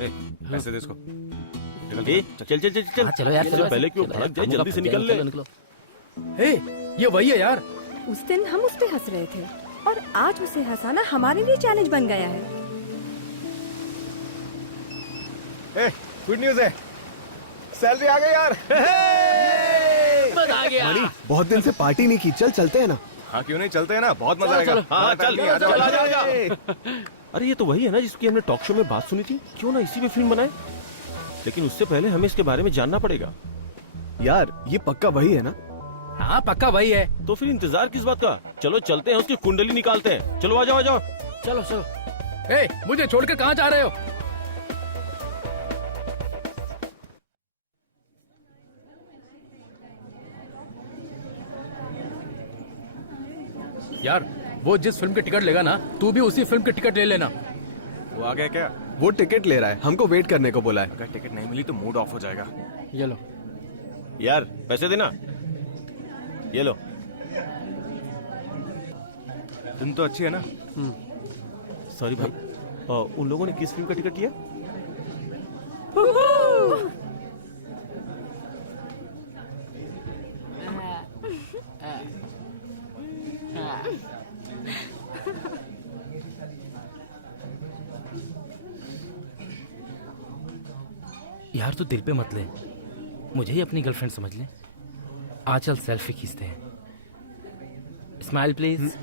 ए, पैसे दे इसको। दिया। ए, चल चल चल चल हाँ, चलो यार, चलो, पहले क्यों चलो, भड़क जाए, हम लोग जल्दी से निकलो, निकल ले। निकलो। हे, ये वही है यार। उस दिन हम उस पे हंस रहे थे और आज उसे हंसाना हमारे लिए चैलेंज बन गया है। ए, गुड न्यूज है, सैलरी आ गई यार। मजा आ गया। मणि, बहुत दिन से पार्टी नहीं की, चल चलते हैं ना। हाँ क्यों नहीं, चलते हैं ना, बहुत मजा चलो, आएगा। चलो। हाँ चल आ जाओ, चल, आ जा, आ ए, जा। अरे ये तो वही है ना जिसकी हमने टॉक शो में बात सुनी थी। क्यों ना इसी पे फिल्म बनाए, लेकिन उससे पहले हमें इसके बारे में जानना पड़ेगा। यार ये पक्का वही है ना? हाँ पक्का वही है। तो फिर इंतजार किस बात का? चलो चलते हैं, उसकी कुंडली निकालते हैं। चलो आ जाओ, आ जाओ। चलो चलो। ए, मुझे छोड़कर कहाँ जा रहे हो? यार वो जिस फिल्म की टिकट लेगा ना, तू भी उसी फिल्म की टिकट ले लेना। वो आ गया क्या? वो टिकट ले रहा है, हमको वेट करने को बोला है। अगर टिकट नहीं मिली तो मूड ऑफ हो जाएगा। ये लो यार पैसे देना, ये लो। फिल्म तो अच्छी है ना? सॉरी भाई, उन लोगों ने किस फिल्म का टिकट लिया? यार तू दिल पे मत ले, मुझे ही अपनी गर्लफ्रेंड समझ ले। आज चल सेल्फी खींचते हैं। Smile please.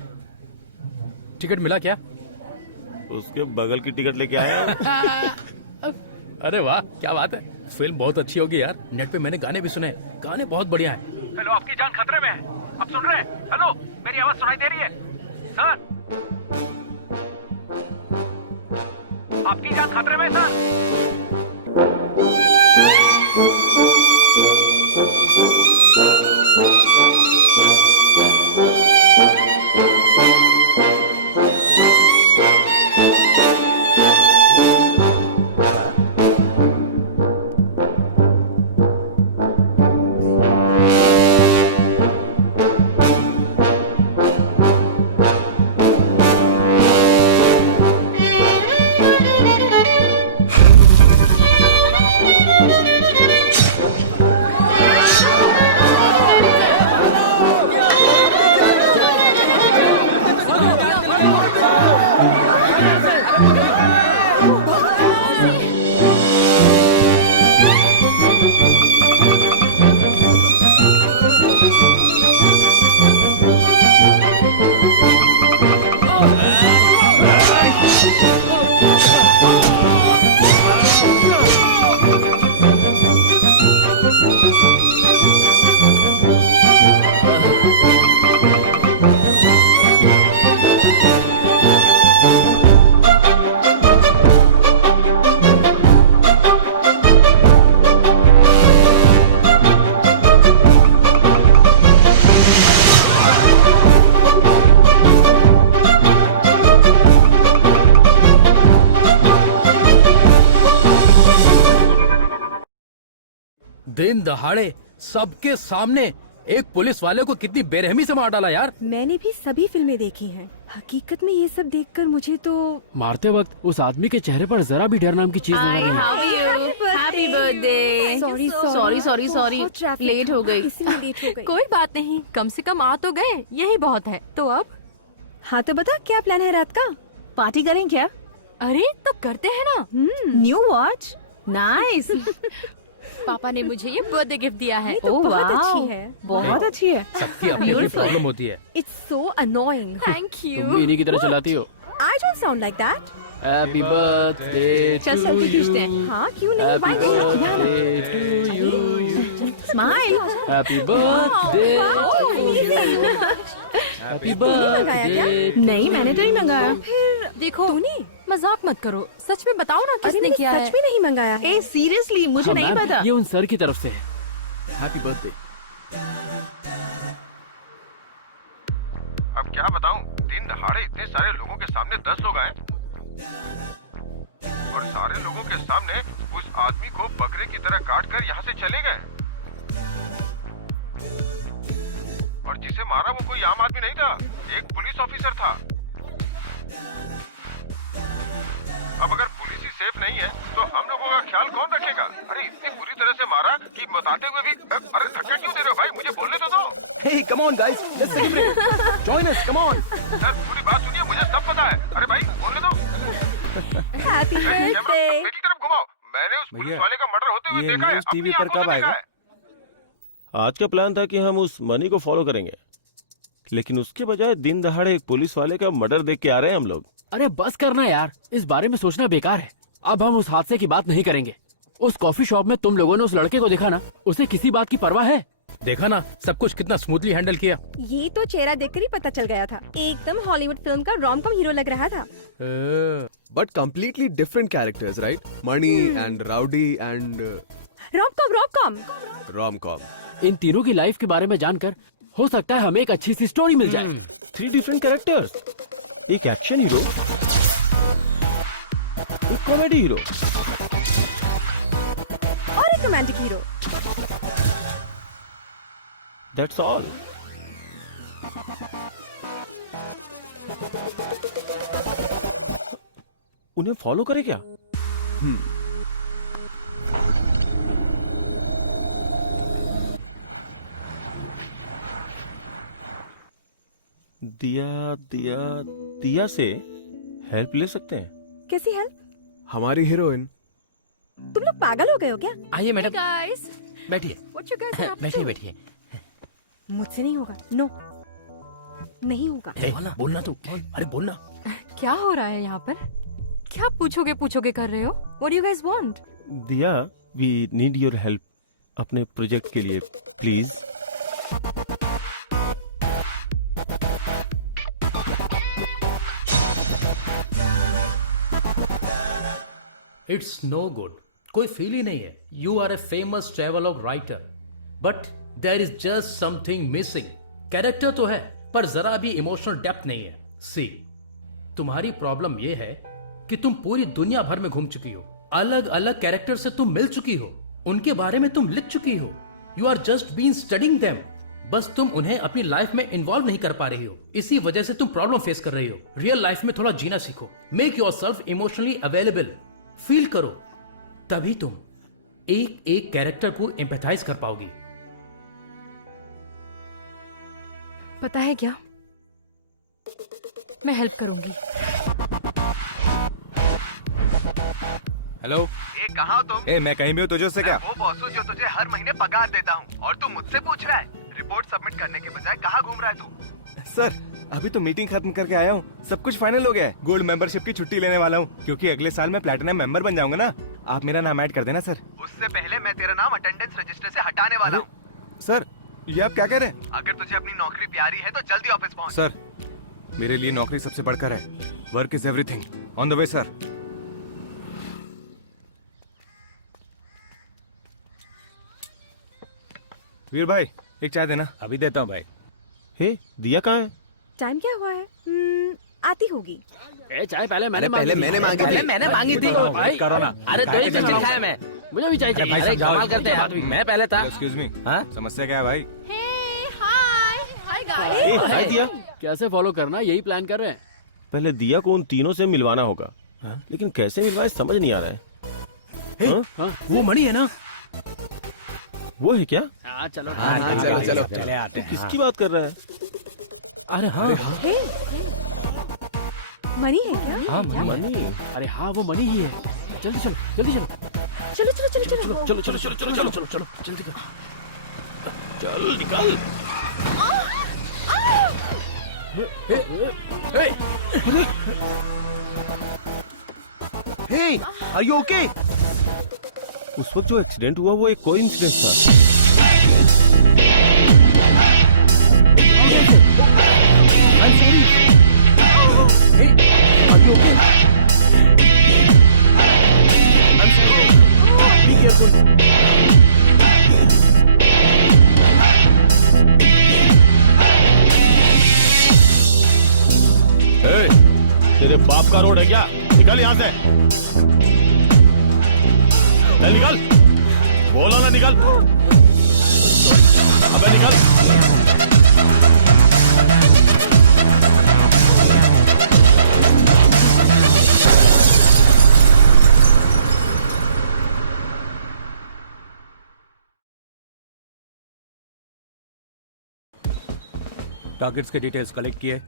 टिकट मिला क्या? उसके बगल की टिकट लेके आया हूं। अरे वाह, क्या बात है। फिल्म बहुत अच्छी होगी यार। नेट पे मैंने गाने भी सुने, गाने बहुत बढ़िया हैं। हेलो, आपकी जान खतरे में है। अब सुन रहे हैं? हेलो, मेरी आवाज सुनाई दे रही है? सर, आपकी जान खतरे में है सर। दिन दहाड़े सबके सामने एक पुलिस वाले को कितनी बेरहमी से मार डाला यार। मैंने भी सभी फिल्में देखी हैं। हकीकत में ये सब देखकर मुझे तो मारते वक्त उस आदमी के चेहरे पर जरा भी डर नाम की चीज नजर नहीं आई। Happy birthday. सॉरी लेट हो गई। कोई बात नहीं, कम से कम आ तो गए, यही बहुत है। तो अब हाँ तो बता क्या प्लान है रात का? पार्टी करें क्या? अरे तो करते हैं ना। New watch, nice. पापा ने मुझे ये बर्थडे गिफ्ट दिया है। तो बहुत वाह, अच्छी है, बहुत अच्छी है। सबकी अपनी अपनी प्रॉब्लम होती है। It's so annoying. Thank you. तुम भी इन्हीं की तरह चलाती हो। I don't sound like that. Happy birthday चल सेल्फी खींचते हैं। हाँ क्यों नहीं? Happy Why not? Birthday to you. Smile. Happy birthday happy birthday. नहीं मैंने तो नहीं मंगाया। फिर देखो तूने मजाक मत करो, सच में बताओ ना किसने किया है? सच में नहीं मंगाया है। ए सीरियसली मुझे नहीं पता। ये उन सर की तरफ से है। Happy birthday. अब क्या बताऊं, दिन दहाड़े इतने सारे लोगों के सामने 10 लोग आए और सारे लोगों के सामने उस आदमी को बकरे की तरह काट कर यहाँ से चले गए। और जिसे मारा वो कोई आम आदमी नहीं था, एक पुलिस ऑफिसर था। अब अगर पुलिस ही सेफ नहीं है तो हम लोगों का ख्याल कौन रखेगा? अरे इतनी बुरी तरह से मारा कि बताते हुए भी अरे धक्का क्यों दे रहे हो भाई, मुझे बोलने तो दो। Hey, come on guys, let's celebrate. Join us, come on. Sir पूरी बात सुनिए, मुझे सब पता है। अरे भाई बोलने दो। Happy birthday. मेरी तरफ घुमाओ। मैंने उस पुलिस वाले का मर्डर होते हुए ये देखा है। न्यूज़ टीवी अपनी पर आंखों कब से आएगा? देखा है। आज का प्लान था कि हम उस मनी को फॉलो करेंगे, लेकिन उसके बजाय दिन दहाड़े एक पुलिस वाले का मर्डर देख के आ रहे हैं हम लोग। अरे बस करना यार, इस बारे में सोचना बेकार है। अब हम उस हादसे की बात नहीं करेंगे। उस कॉफी शॉप में तुम लोगों ने उस लड़के को देखा ना, उसे किसी बात की परवाह है? देखा ना सब कुछ कितना स्मूथली हैंडल किया। ये तो चेहरा देखकर ही पता चल गया था, एकदम हॉलीवुड फिल्म का रोम-कॉम हीरो लग रहा था। But completely different characters, right? Money and Rowdy and rom-com. rom-com. इन तीनों की लाइफ के बारे में जानकर हो सकता है हमें एक अच्छी सी स्टोरी मिल जाए। 3 डिफरेंट कैरेक्टर्स, एक एक्शन हीरो, एक कॉमेडी हीरो और एक रोमांटिक हीरो। That's all. उन्हें फॉलो करे क्या? दिया से हेल्प ले सकते हैं। कैसी हेल्प? हमारी हीरोइन। तुम लोग पागल हो गए हो क्या? आइए मैडम, गाइस बैठिए व्हाट यू गाइस हैव बैठिए बैठिए। मुझसे नहीं होगा, नो नहीं होगा। बोलना तू, अरे बोलना। क्या हो रहा है यहाँ पर? क्या पूछोगे कर रहे हो? What do you guys want? Dia, we need your help अपने प्रोजेक्ट के लिए, प्लीज। इट्स नो गुड, कोई फील ही नहीं है। You are a famous travelogue writer, but there is just something missing. Character तो है पर जरा भी इमोशनल डेप्थ नहीं है। सी, तुम्हारी प्रॉब्लम यह है कि तुम पूरी दुनिया भर में घूम चुकी हो, अलग अलग कैरेक्टर से तुम मिल चुकी हो, उनके बारे में तुम लिख चुकी हो। You are just been studying them, बस तुम उन्हें अपनी लाइफ में इन्वॉल्व नहीं कर पा रही हो। इसी वजह से तुम प्रॉब्लम फेस कर रही हो। रियल लाइफ में थोड़ा जीना सीखो। Make your self emotionally available, feel करो, तभी तुम एक एक कैरेक्टर को एम्पैथाइज कर पाओगी। पता है क्या, मैं हेल्प करूंगी। हेलो, ए कहाँ हो तुम? ए मैं कहीं भी हूँ, तुझे उससे क्या? वो बॉस हूँ जो तुझे हर महीने पगार देता हूँ और तू मुझसे पूछ रहा है रिपोर्ट सबमिट करने के बजाय कहाँ घूम रहा है तू? सर अभी तो मीटिंग खत्म करके आया हूँ, सब कुछ फाइनल हो गया है। गोल्ड मेंबरशिप की छुट्टी लेने वाला हूँ क्योंकि अगले साल मैं प्लैटिनम मेंबर बन जाऊंगा ना। आप मेरा नाम ऐड कर देना सर। उससे पहले मैं तेरा नाम अटेंडेंस रजिस्टर से हटाने वाला हूँ। सर ये आप क्या कह रहे हैं? अगर तुझे अपनी नौकरी प्यारी है तो जल्दी ऑफिस पहुँच। सर मेरे लिए नौकरी सबसे बढ़कर है। Work is everything. On the way sir. Veer भाई एक चाय देना। अभी देता हूँ भाई। हे, दिया कहाँ है? टाइम क्या हुआ है? आती होगी। ए चाय पहले मैंने मैंने मांगी थी। मैंने मांगी थी। भाई करो ना। अरे दो ही बिस्किट खाया मैं। मुझे भी चाहिए। अरे कमाल करते हैं आप। मैं पहले था। एक्सक्यूज मी, हाँ? समस्या क्या है भाई? हाय दिया, कैसे फॉलो करना यही प्लान कर रहे हैं। पहले दिया को उन तीनों से मिलवाना होगा, लेकिन कैसे मिलवाए समझ नहीं आ रहा है। वो मणि है ना? वो है क्या? हाँ चलो चलो चले आते हैं। किसकी बात कर रहा है? अरे हाँ मनी है क्या? हाँ मनी। अरे हाँ वो मनी ही है। जल्दी चलो जल्दी चलो चलो चलो चलो चलो चलो चलो चलो चलो चलो चलो चलो जल्दी कर, चल निकल। हे, आर यू ओके? उस वक्त जो एक्सीडेंट हुआ वो एक कोइंसिडेंस था। I'm sorry. Hey, are you okay? I'm sorry. Be careful. ए, तेरे बाप का रोड है क्या? निकल यहाँ से। चल निकल, बोलो ना निकल। अबे निकल। टारगेट्स के डिटेल्स कलेक्ट किए।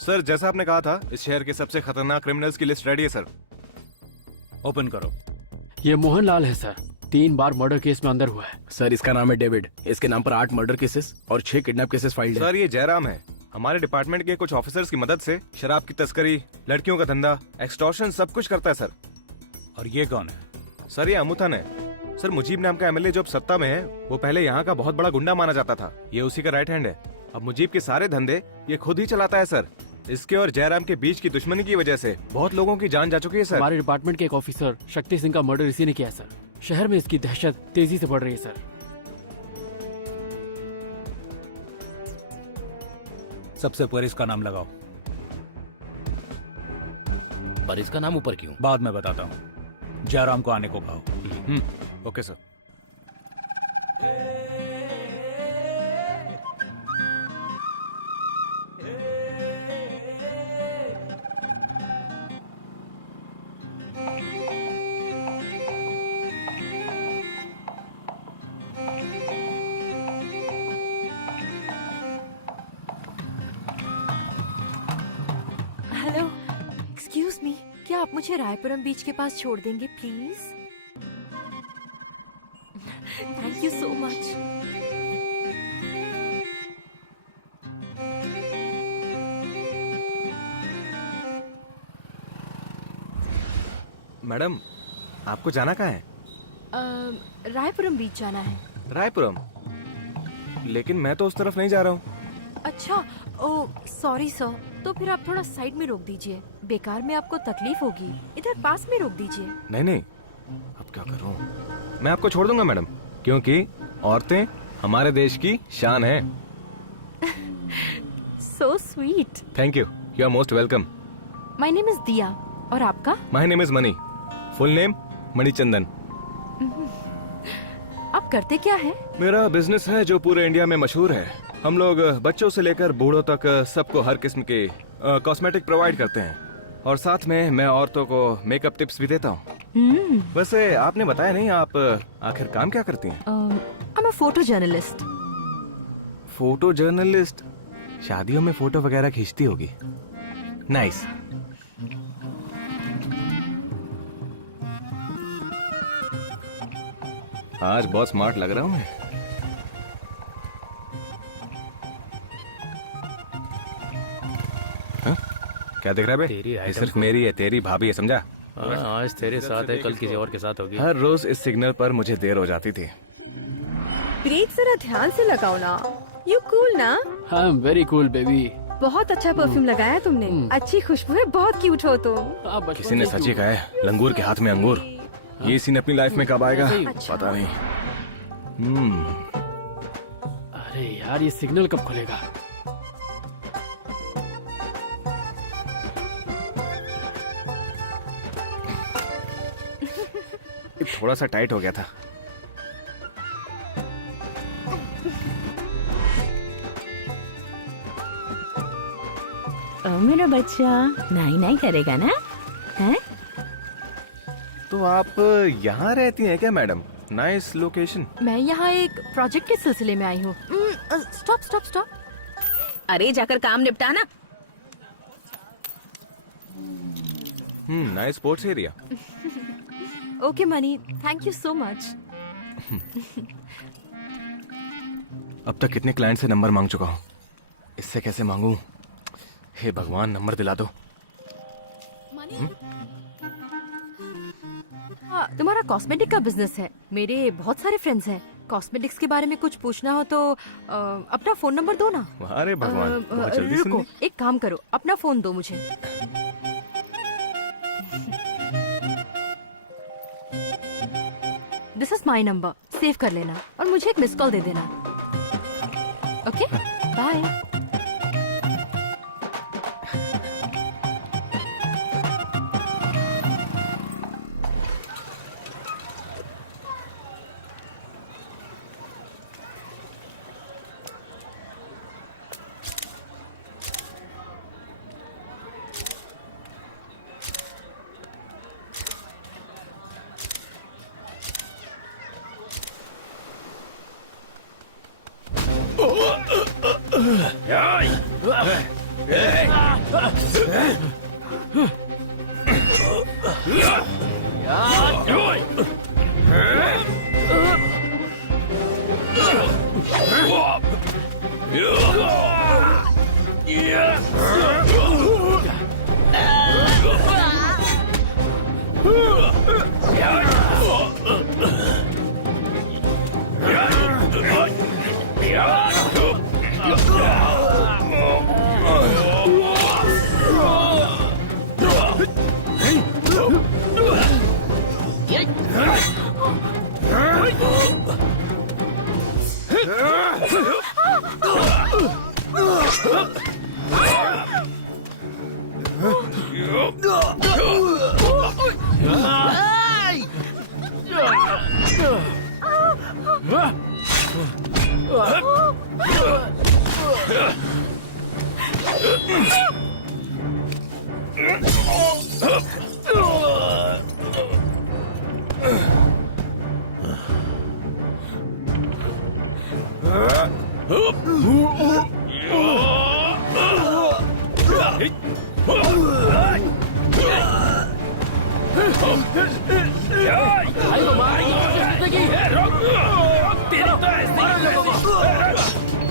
सर जैसा आपने कहा था, इस शहर के सबसे खतरनाक क्रिमिनल्स की लिस्ट रेडी है सर। ओपन करो। ये मोहनलाल है सर, 3 बार मर्डर केस में अंदर हुआ है। सर इसका नाम है डेविड। इसके नाम पर 8 मर्डर केसेस और 6 किडनैप केसेस फाइल्ड है। सर ये जयराम है। हमारे डिपार्टमेंट के कुछ ऑफिसर्स की मदद से शराब की तस्करी, लड़कियों का धंधा, एक्सटॉर्शन सब कुछ करता है सर। और ये कौन है? सर ये अमुथन है। सर मुजीब नाम का एमएलए जो अब सत्ता में है, वो पहले यहाँ का बहुत बड़ा गुंडा माना जाता था। ये उसी का राइट हैंड है। अब मुजीब के सारे धंधे ये खुद ही चलाता है सर। इसके और जयराम के बीच की दुश्मनी की वजह से बहुत लोगों की जान जा चुकी है सर। हमारे डिपार्टमेंट के एक ऑफिसर शक्ति सिंह का मर्डर इसी ने किया है सर। शहर में इसकी दहशत तेजी से बढ़ रही है सर। सबसे ऊपर इसका नाम लगाओ। पर इसका नाम ऊपर क्यों? बाद में बताता हूँ। जयराम को आने को कहो। Okay sir. Hello, excuse me, क्या आप मुझे रायपुरम बीच के पास छोड़ देंगे please? Thank you so much. Madam आपको जाना कहाँ है? रायपुरम बीच जाना है। रायपुरम? लेकिन मैं तो उस तरफ नहीं जा रहा हूँ। अच्छा, ओ सॉरी सर, तो फिर आप थोड़ा साइड में रोक दीजिए। बेकार में आपको तकलीफ होगी, इधर पास में रोक दीजिए। नहीं नहीं, अब क्या करूँ? मैं आपको छोड़ दूंगा मैडम, क्योंकि औरतें हमारे देश की शान है। So sweet. Thank you, you are most welcome. My name is Diya, और आपका? My name is Mani, full name Manichandan. आप करते क्या है? मेरा बिजनेस है जो पूरे इंडिया में मशहूर है। हम लोग बच्चों से लेकर बूढ़ों तक सबको हर किस्म के कॉस्मेटिक प्रोवाइड करते हैं, और साथ में मैं औरतों को मेकअप टिप्स भी देता हूँ। वैसे आपने बताया नहीं, आप आखिर काम क्या करती हैं? I'm a photo journalist. Photo journalist? शादियों में फोटो वगैरह खींचती होगी। नाइस। आज बहुत स्मार्ट लग रहा हूँ मैं। हाँ? क्या देख रहा है बे? तेरी ये आइटम सिर्फ को- मेरी है, तेरी भाभी है, समझा? आज तेरे साथ है, कल किसी और के साथ होगी। हर रोज इस सिग्नल पर मुझे देर हो जाती थी। ब्रेक जरा ध्यान से लगाओ ना। यू कूल ना? I am very cool baby. बहुत अच्छा परफ्यूम लगाया तुमने। अच्छी खुशबू है, बहुत क्यूट हो तुम। किसी ने सच ही कहा है, लंगूर के हाथ में अंगूर। ये सीन अपनी लाइफ में कब आएगा पता नहीं। अरे यार, ये सिग्नल कब खुलेगा? थोड़ा सा टाइट हो गया था। ओ मेरा बच्चा नहीं नहीं करेगा ना? हैं? तो आप यहाँ रहती हैं क्या मैडम? Nice location. मैं यहाँ एक प्रोजेक्ट के सिलसिले में आई हूँ। Stop stop stop. अरे जाकर काम निपटा ना। Nice sports area. Okay money, thank you so much. अब तक कितने क्लाइंट से नंबर मांग चुका हूँ, इससे कैसे मांगू? हे भगवान, नंबर दिला दो। हाँ, तुम्हारा कॉस्मेटिक का बिजनेस है। मेरे बहुत सारे फ्रेंड्स हैं। कॉस्मेटिक्स के बारे में कुछ पूछना हो तो अपना फोन नंबर दो ना। अरे भगवान, बहुत जल्दी सुन रुको, ली। एक काम करो, अपना फोन दो मुझे। This is my number, save कर लेना और मुझे एक मिस कॉल दे देना। Okay, bye.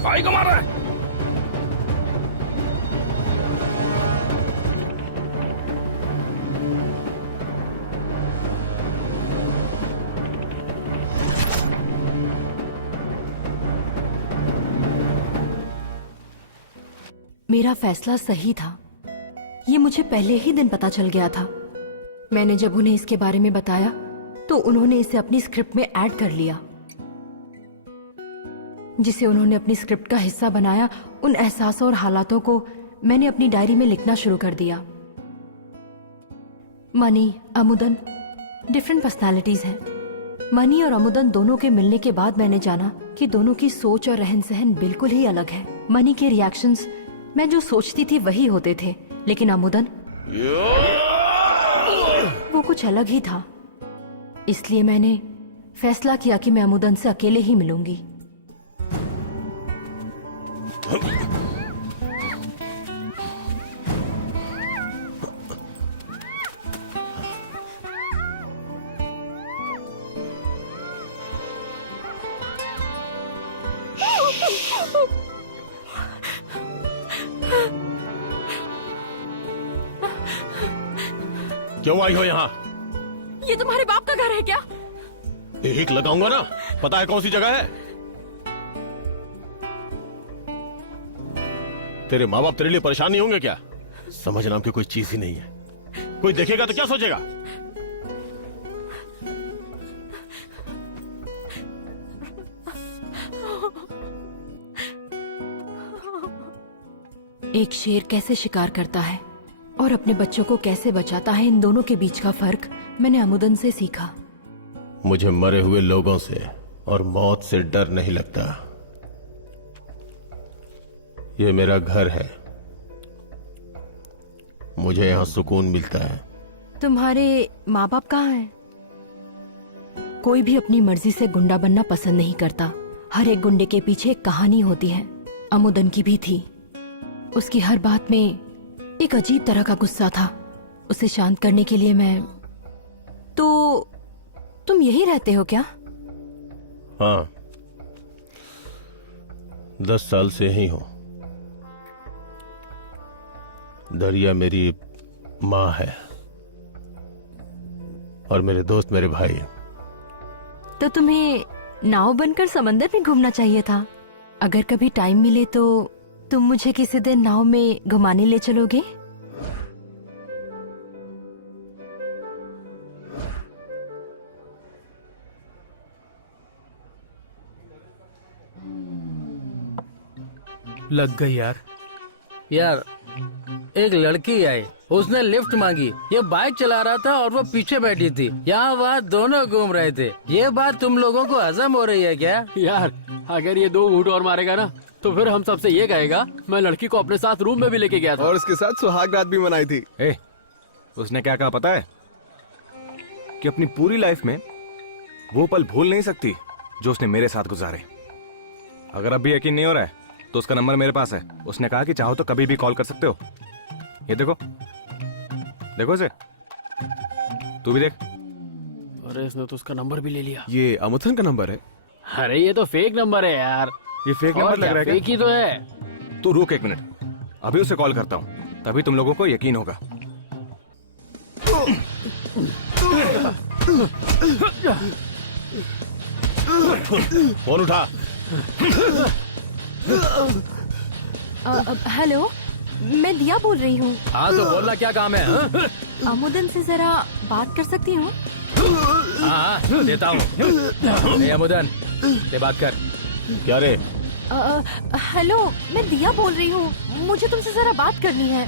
भाई को मार रहा है। मेरा फैसला सही था। ये मुझे पहले ही दिन पता चल गया था। मैंने जब उन्हें इसके बारे में बताया तो उन्होंने इसे अपनी स्क्रिप्ट में ऐड कर लिया, जिसे उन्होंने अपनी स्क्रिप्ट का हिस्सा बनाया। उन एहसासों और हालातों को मैंने अपनी डायरी में लिखना शुरू कर दिया। मनी, अमुदन डिफरेंट पर्सनालिटीज हैं। मनी और अमुदन दोनों के मिलने के बाद मैंने जाना कि दोनों की सोच और रहन सहन बिल्कुल ही अलग है। मनी के रिएक्शंस मैं जो सोचती थी वही होते थे, लेकिन अमुदन वो कुछ अलग ही था। इसलिए मैंने फैसला किया कि मैं अमुदन से अकेले ही मिलूंगी। क्यों आई हो यहाँ? ये तुम्हारे बाप का घर है क्या? एक लगाऊंगा ना। पता है कौन सी जगह है? तेरे माँ बाप तेरे लिए परेशान नहीं होंगे क्या? समझ नाम की कोई चीज ही नहीं है। कोई देखेगा तो क्या सोचेगा? एक शेर कैसे शिकार करता है और अपने बच्चों को कैसे बचाता है, इन दोनों के बीच का फर्क मैंने अमुदन से सीखा। मुझे मरे हुए लोगों से और मौत से डर नहीं लगता। ये मेरा घर है, मुझे यहाँ सुकून मिलता है। तुम्हारे माँ बाप कहाँ हैं? कोई भी अपनी मर्जी से गुंडा बनना पसंद नहीं करता। हर एक गुंडे के पीछे एक कहानी होती है। अमुदन की भी थी। उसकी हर बात में एक अजीब तरह का गुस्सा था। उसे शांत करने के लिए मैं... तो तुम यही रहते हो क्या? हाँ, 10 साल से ही हूं। दरिया मेरी माँ है और मेरे दोस्त मेरे भाई। तो तुम्हें नाव बनकर समंदर में घूमना चाहिए था। अगर कभी टाइम मिले तो तुम मुझे किसी दिन नाव में घुमाने ले चलोगे? लग गई यार। एक लड़की आई, उसने लिफ्ट मांगी। ये बाइक चला रहा था और वो पीछे बैठी थी। यहाँ वहाँ दोनों घूम रहे थे। ये बात तुम लोगों को हजम हो रही है क्या? यार अगर ये 2 घूंट और मारेगा ना तो फिर हम सबसे ये कहेगा मैं लड़की को अपने साथ रूम में भी लेके गया था और उसके साथ सुहाग रात भी मनाई थी। उसने क्या कहा पता है? कि अपनी पूरी लाइफ में वो पल भूल नहीं सकती जो उसने मेरे साथ गुजारे। अगर अब भी यकीन नहीं हो रहा है तो उसका नंबर मेरे पास है। उसने कहा कि चाहो तो कभी भी कॉल कर सकते हो। ये देखो, देखो इसे, तू भी देख। अरे इसने तो उसका नंबर भी ले लिया। ये अमुथन का नंबर है। अरे ये तो फेक नंबर है यार। ये फेक नंबर लग रहा है क्या? फेक ही तो है। तू रुक 1 मिनट, अभी उसे कॉल करता हूँ, तभी तुम लोगों को यकीन होगा। फोन उठा। हेलो, मैं दिया बोल रही हूँ। हाँ तो बोलना क्या काम है? हाँ? अमुदन से जरा बात कर सकती हूँ? हाँ देता हूँ। अमुदन से बात कर। क्या रे? हेलो, मैं दिया बोल रही हूँ। मुझे तुमसे जरा बात करनी है।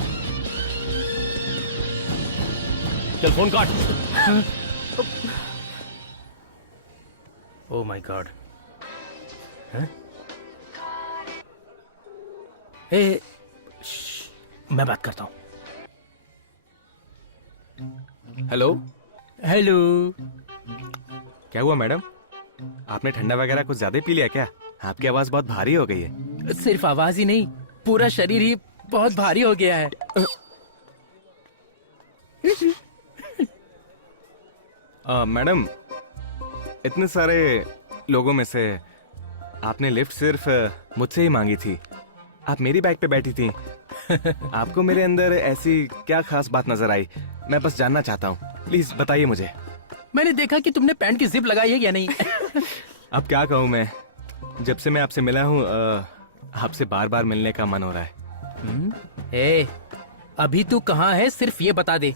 चल फोन काट। Oh my God. मैं बात करता हूँ। हेलो। हेलो। क्या हुआ मैडम? आपने ठंडा वगैरह कुछ ज्यादा पी लिया क्या? आपकी आवाज बहुत भारी हो गई है। सिर्फ आवाज ही नहीं, पूरा शरीर ही बहुत भारी हो गया है। मैडम, इतने सारे लोगों में से आपने लिफ्ट सिर्फ मुझसे ही मांगी थी। आप मेरी बाइक पे बैठी थी। आपको मेरे अंदर ऐसी क्या खास बात नजर आई? मैं बस जानना चाहता हूँ, प्लीज बताइए मुझे। मैंने देखा कि तुमने पैंट की जिप लगाई है या नहीं। अब क्या कहूँ मैं, जब से मैं आपसे मिला हूँ आपसे बार बार मिलने का मन हो रहा है। अभी तू कहाँ है सिर्फ ये बता दे,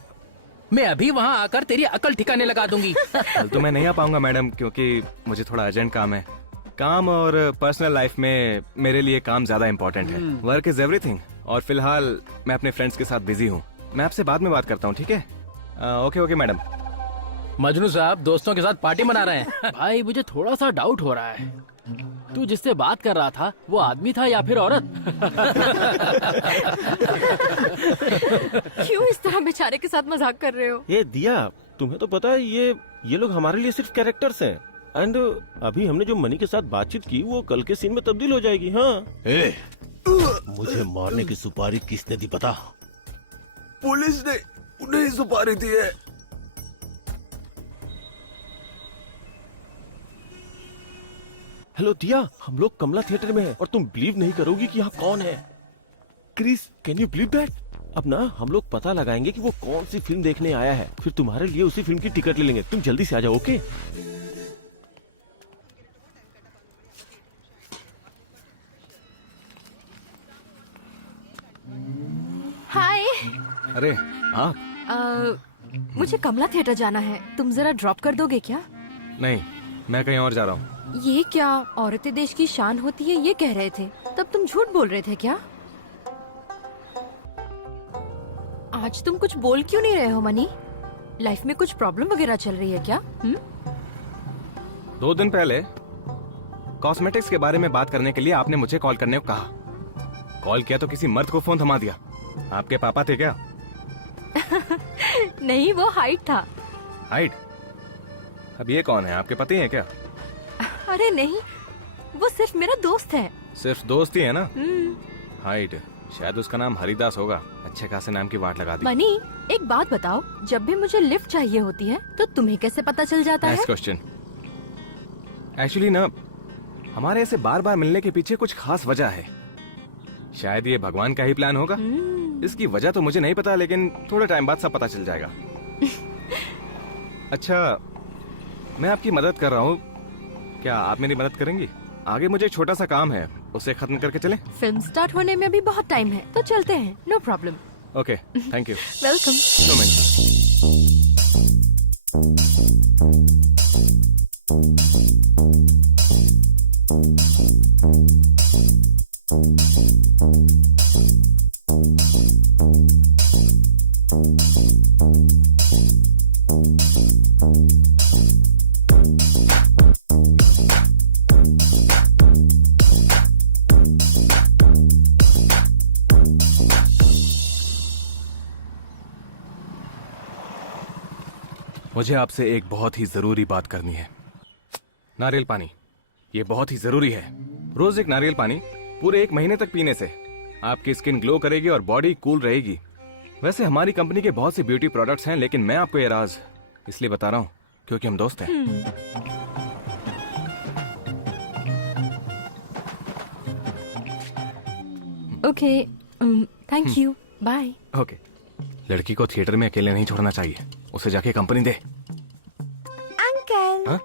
मैं अभी वहाँ आकर तेरी अकल ठिकाने लगा दूंगी। कल तो मैं नहीं आ पाऊंगा मैडम, क्योंकि मुझे थोड़ा अर्जेंट काम है। काम और पर्सनल लाइफ में मेरे लिए काम ज्यादा इम्पोर्टेंट है। Work is everything. और फिलहाल मैं अपने फ्रेंड्स के साथ बिजी हूँ। मैं आपसे बाद में बात करता हूँ, ठीक है? Okay madam. मजनू साहब दोस्तों के साथ पार्टी मना रहे हैं। भाई मुझे थोड़ा सा डाउट हो रहा है, तू जिससे बात कर रहा था वो आदमी था या फिर औरत? क्यों इस तरह बेचारे के साथ मजाक कर रहे हो? ये दिया, तुम्हें तो पता है ये लोग हमारे लिए सिर्फ कैरेक्टर्स हैं। एंड अभी हमने जो मनी के साथ बातचीत की वो कल के सीन में तब्दील हो जाएगी। हाँ, मुझे मारने की सुपारी किसने दी पता? पुलिस ने उन्हें सुपारी दी है। हेलो दिया, हम लोग कमला थिएटर में हैं और तुम बिलीव नहीं करोगी कि यहाँ कौन है। Chris, can you believe that? अब ना हम लोग पता लगाएंगे कि वो कौन सी फिल्म देखने आया है, फिर तुम्हारे लिए उसी फिल्म की टिकट ले लेंगे। तुम जल्दी से आ जाओ, ओके? हाय। अरे हाँ। मुझे कमला थिएटर जाना है, तुम जरा ड्रॉप कर दोगे क्या? नहीं, मैं कहीं और जा रहा हूँ। ये क्या, औरतें देश की शान होती है ये कह रहे थे, तब तुम झूठ बोल रहे थे क्या? आज तुम कुछ बोल क्यों नहीं रहे हो मनी? लाइफ में कुछ प्रॉब्लम वगैरह चल रही है क्या? 2 दिन पहले कॉस्मेटिक्स के बारे में बात करने के लिए आपने मुझे कॉल करने को कहा। कॉल किया तो किसी मर्द को फोन थमा दिया। आपके पापा थे क्या? नहीं, वो हाइट था। हाइट? अब ये कौन है, आपके पति हैं क्या? अरे नहीं, वो सिर्फ मेरा दोस्त है। सिर्फ दोस्त ही है ना? हाइट, शायद उसका नाम हरिदास होगा। अच्छे खासे नाम की वाट लगा दी। मनी, एक बात बताओ, जब भी मुझे लिफ्ट चाहिए होती है तो तुम्हें कैसे पता चल जाता है? Next question. एक्चुअली ना, हमारे ऐसे बार बार मिलने के पीछे कुछ खास वजह है। शायद ये भगवान का ही प्लान होगा। इसकी वजह तो मुझे नहीं पता, लेकिन थोड़े टाइम बाद सब पता चल जाएगा। अच्छा, मैं आपकी मदद कर रहा हूँ, क्या आप मेरी मदद करेंगी? आगे मुझे एक छोटा सा काम है, उसे खत्म करके चलें? फिल्म स्टार्ट होने में अभी बहुत टाइम है, तो चलते हैं। No problem. Okay, thank you. Welcome. मुझे आपसे एक बहुत ही जरूरी बात करनी है। नारियल पानी, ये बहुत ही जरूरी है। रोज एक नारियल पानी पूरे 1 महीने तक पीने से आपकी स्किन ग्लो करेगी और बॉडी कूल रहेगी। वैसे हमारी कंपनी के बहुत से ब्यूटी प्रोडक्ट्स हैं, लेकिन मैं आपको ये राज इसलिए बता रहा हूँ क्योंकि हम दोस्त हैं। Okay, thank you, bye. Okay. लड़की को थिएटर में अकेले नहीं छोड़ना चाहिए, उसे जाके कंपनी दे। अंकल। हाँ?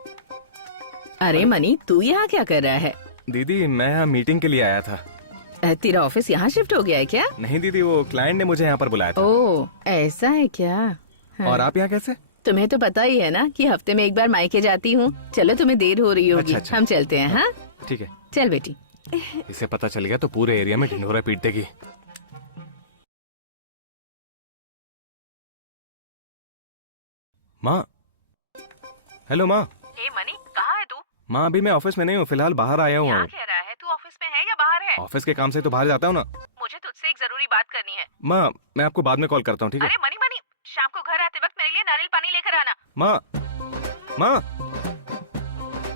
अरे मनी, तू यहाँ क्या कर रहा है? दीदी, मैं यहाँ मीटिंग के लिए आया था। तेरा ऑफिस यहाँ शिफ्ट हो गया है क्या? नहीं दीदी, वो क्लाइंट ने मुझे यहाँ पर बुलाया था। ओह, ऐसा है क्या? हाँ। और आप यहाँ कैसे? तुम्हें तो पता ही है ना कि हफ्ते में एक बार मायके जाती हूँ। चलो, तुम्हें देर हो रही होगी। अच्छा। हम चलते हैं। हाँ, ठीक है। चल बेटी। इसे पता चल गया तो पूरे एरिया में ढिंढोरा पीट देगी। माँ, हेलो माँ। ए मनी, कहाँ है तू? माँ, अभी मैं ऑफिस में नहीं हूँ, फिलहाल बाहर आया हूँ। क्या कह रहा है तू? ऑफिस में है या बाहर है? ऑफिस के काम से तो बाहर जाता हूँ ना। मुझे तुझसे एक जरूरी बात करनी है। माँ, मैं आपको बाद में कॉल करता हूँ, ठीक है? अरे मनी मनी, शाम को घर आते वक्त मेरे लिए नारियल पानी लेकर आना। माँ,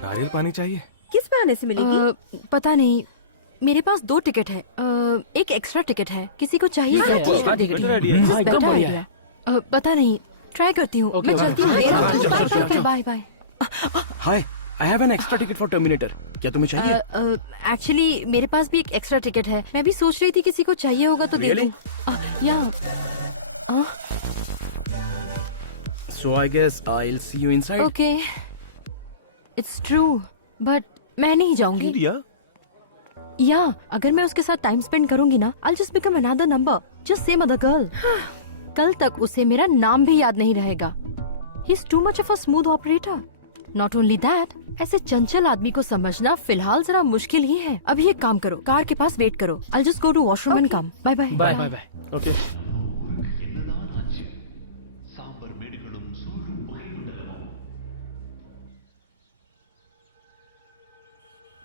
नारियल पानी चाहिए? किस बहाने से मिलेगी? पता नहीं, मेरे पास 2 टिकट है। एक एक्स्ट्रा टिकट है, किसी को चाहिए क्या? एकदम बढ़िया है। पता नहीं, ट्राई करती हूँ। मैं चलती हूँ। Bye bye. Hi, I have an extra ticket for Terminator. क्या तुम्हें चाहिए? एक्चुअली मेरे पास भी एक एक्स्ट्रा टिकट है। मैं भी सोच रही थी किसी को चाहिए होगा तो दे दूँ। या So I guess I'll see you inside. Okay, it's true, but मैं नहीं जाऊंगी। या अगर मैं उसके साथ टाइम स्पेंड करूंगी ना, I'll just become another number, just same other girl. कल तक उसे मेरा नाम भी याद नहीं रहेगा। He's too much of a smooth operator. Not only that, ऐसे चंचल आदमी को समझना फिलहाल जरा मुश्किल ही है। अभी एक काम करो, कार के पास वेट करो। I'll just go to washroom and come. Bye bye. Bye bye bye. Okay.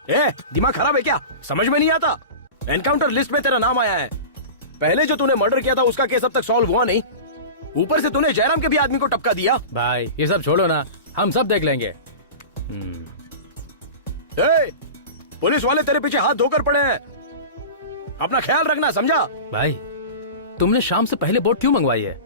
ए, दिमाग खराब है क्या? समझ में नहीं आता? एनकाउंटर लिस्ट में तेरा नाम आया है। पहले जो तूने मर्डर किया था उसका केस अब तक सॉल्व हुआ नहीं, ऊपर से तूने जयराम के भी आदमी को टपका दिया। भाई ये सब छोड़ो ना, हम सब देख लेंगे। ए, पुलिस वाले तेरे पीछे हाथ धोकर पड़े हैं, अपना ख्याल रखना, समझा? भाई तुमने शाम से पहले बोट क्यों मंगवाई है?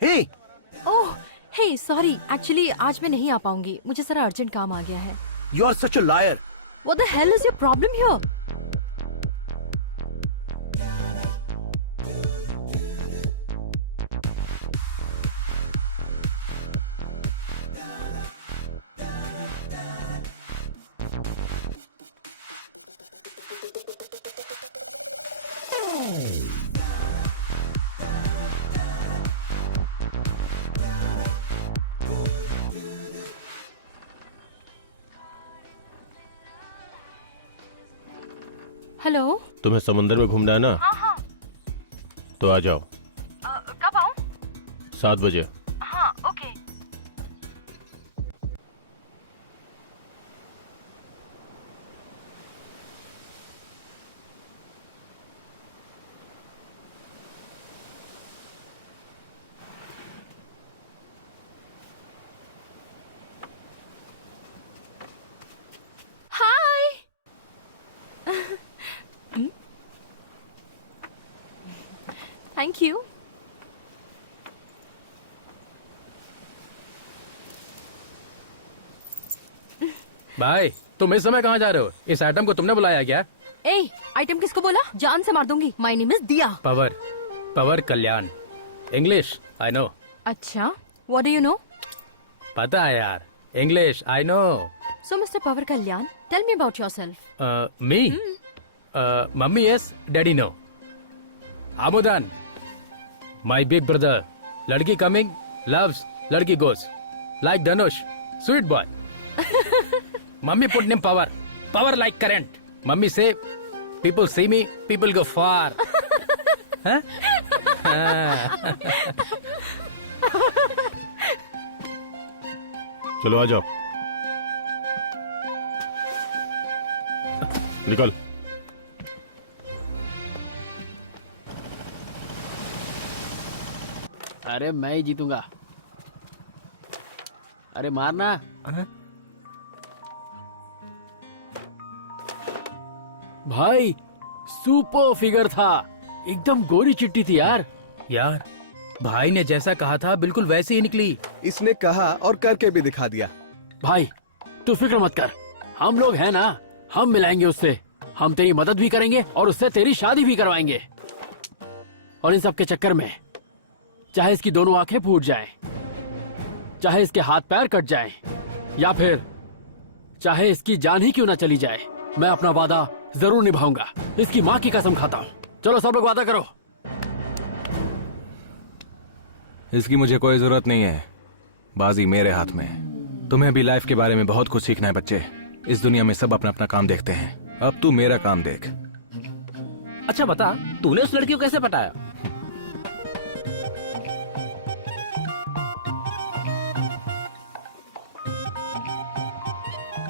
हे, ओह, हे सॉरी, एक्चुअली आज मैं नहीं आ पाऊंगी, मुझे जरा अर्जेंट काम आ गया है। You are such a liar. What the hell is your problem here? Hello. तुम्हें समुंदर में घूमना है ना? हाँ हाँ। तो आ जाओ। 7 बजे। हाँ ओके। Thank you. भाई तुम इस समय कहाँ जा रहे हो? इस आइटम को तुमने बुलाया क्या? ए, आइटम किसको बोला? जान से मार दूंगी। My name is Diya. Power Kalyan. English I know. अच्छा, व्हाट डू यू नो? पता है यार, English I know. So mister power Kalyan, tell me about yourself. Me mummy yes, daddy no. Amudhan my big brother. लड़की कमिंग, लव्स, लड़की goes. Like Dhanush, sweet boy. Mummy put name power like current. Mummy say people see me, people go far. हाँ? चलो आ जाओ, निकल। अरे मैं ही जीतूंगा। अरे मारना। भाई सुपर फिगर था, एकदम गोरी चिट्टी थी यार। यार भाई ने जैसा कहा था बिल्कुल वैसे ही निकली। इसने कहा और करके भी दिखा दिया। भाई तू फिक्र मत कर, हम लोग हैं ना, हम मिलाएंगे उससे। हम तेरी मदद भी करेंगे और उससे तेरी शादी भी करवाएंगे। और इन सब के चक्कर में चाहे इसकी दोनों आंखें फूट जाएं, चाहे इसके हाथ पैर कट जाएं, या फिर चाहे इसकी जान ही क्यों ना चली जाए, मैं अपना वादा जरूर निभाऊंगा। इसकी माँ की कसम खाता हूँ। चलो सब लोग वादा करो। इसकी मुझे कोई जरूरत नहीं है, बाजी मेरे हाथ में। तुम्हें भी लाइफ के बारे में बहुत कुछ सीखना है बच्चे। इस दुनिया में सब अपना अपना काम देखते हैं, अब तू मेरा काम देख। अच्छा बता, तूने उस लड़की को कैसे पटाया?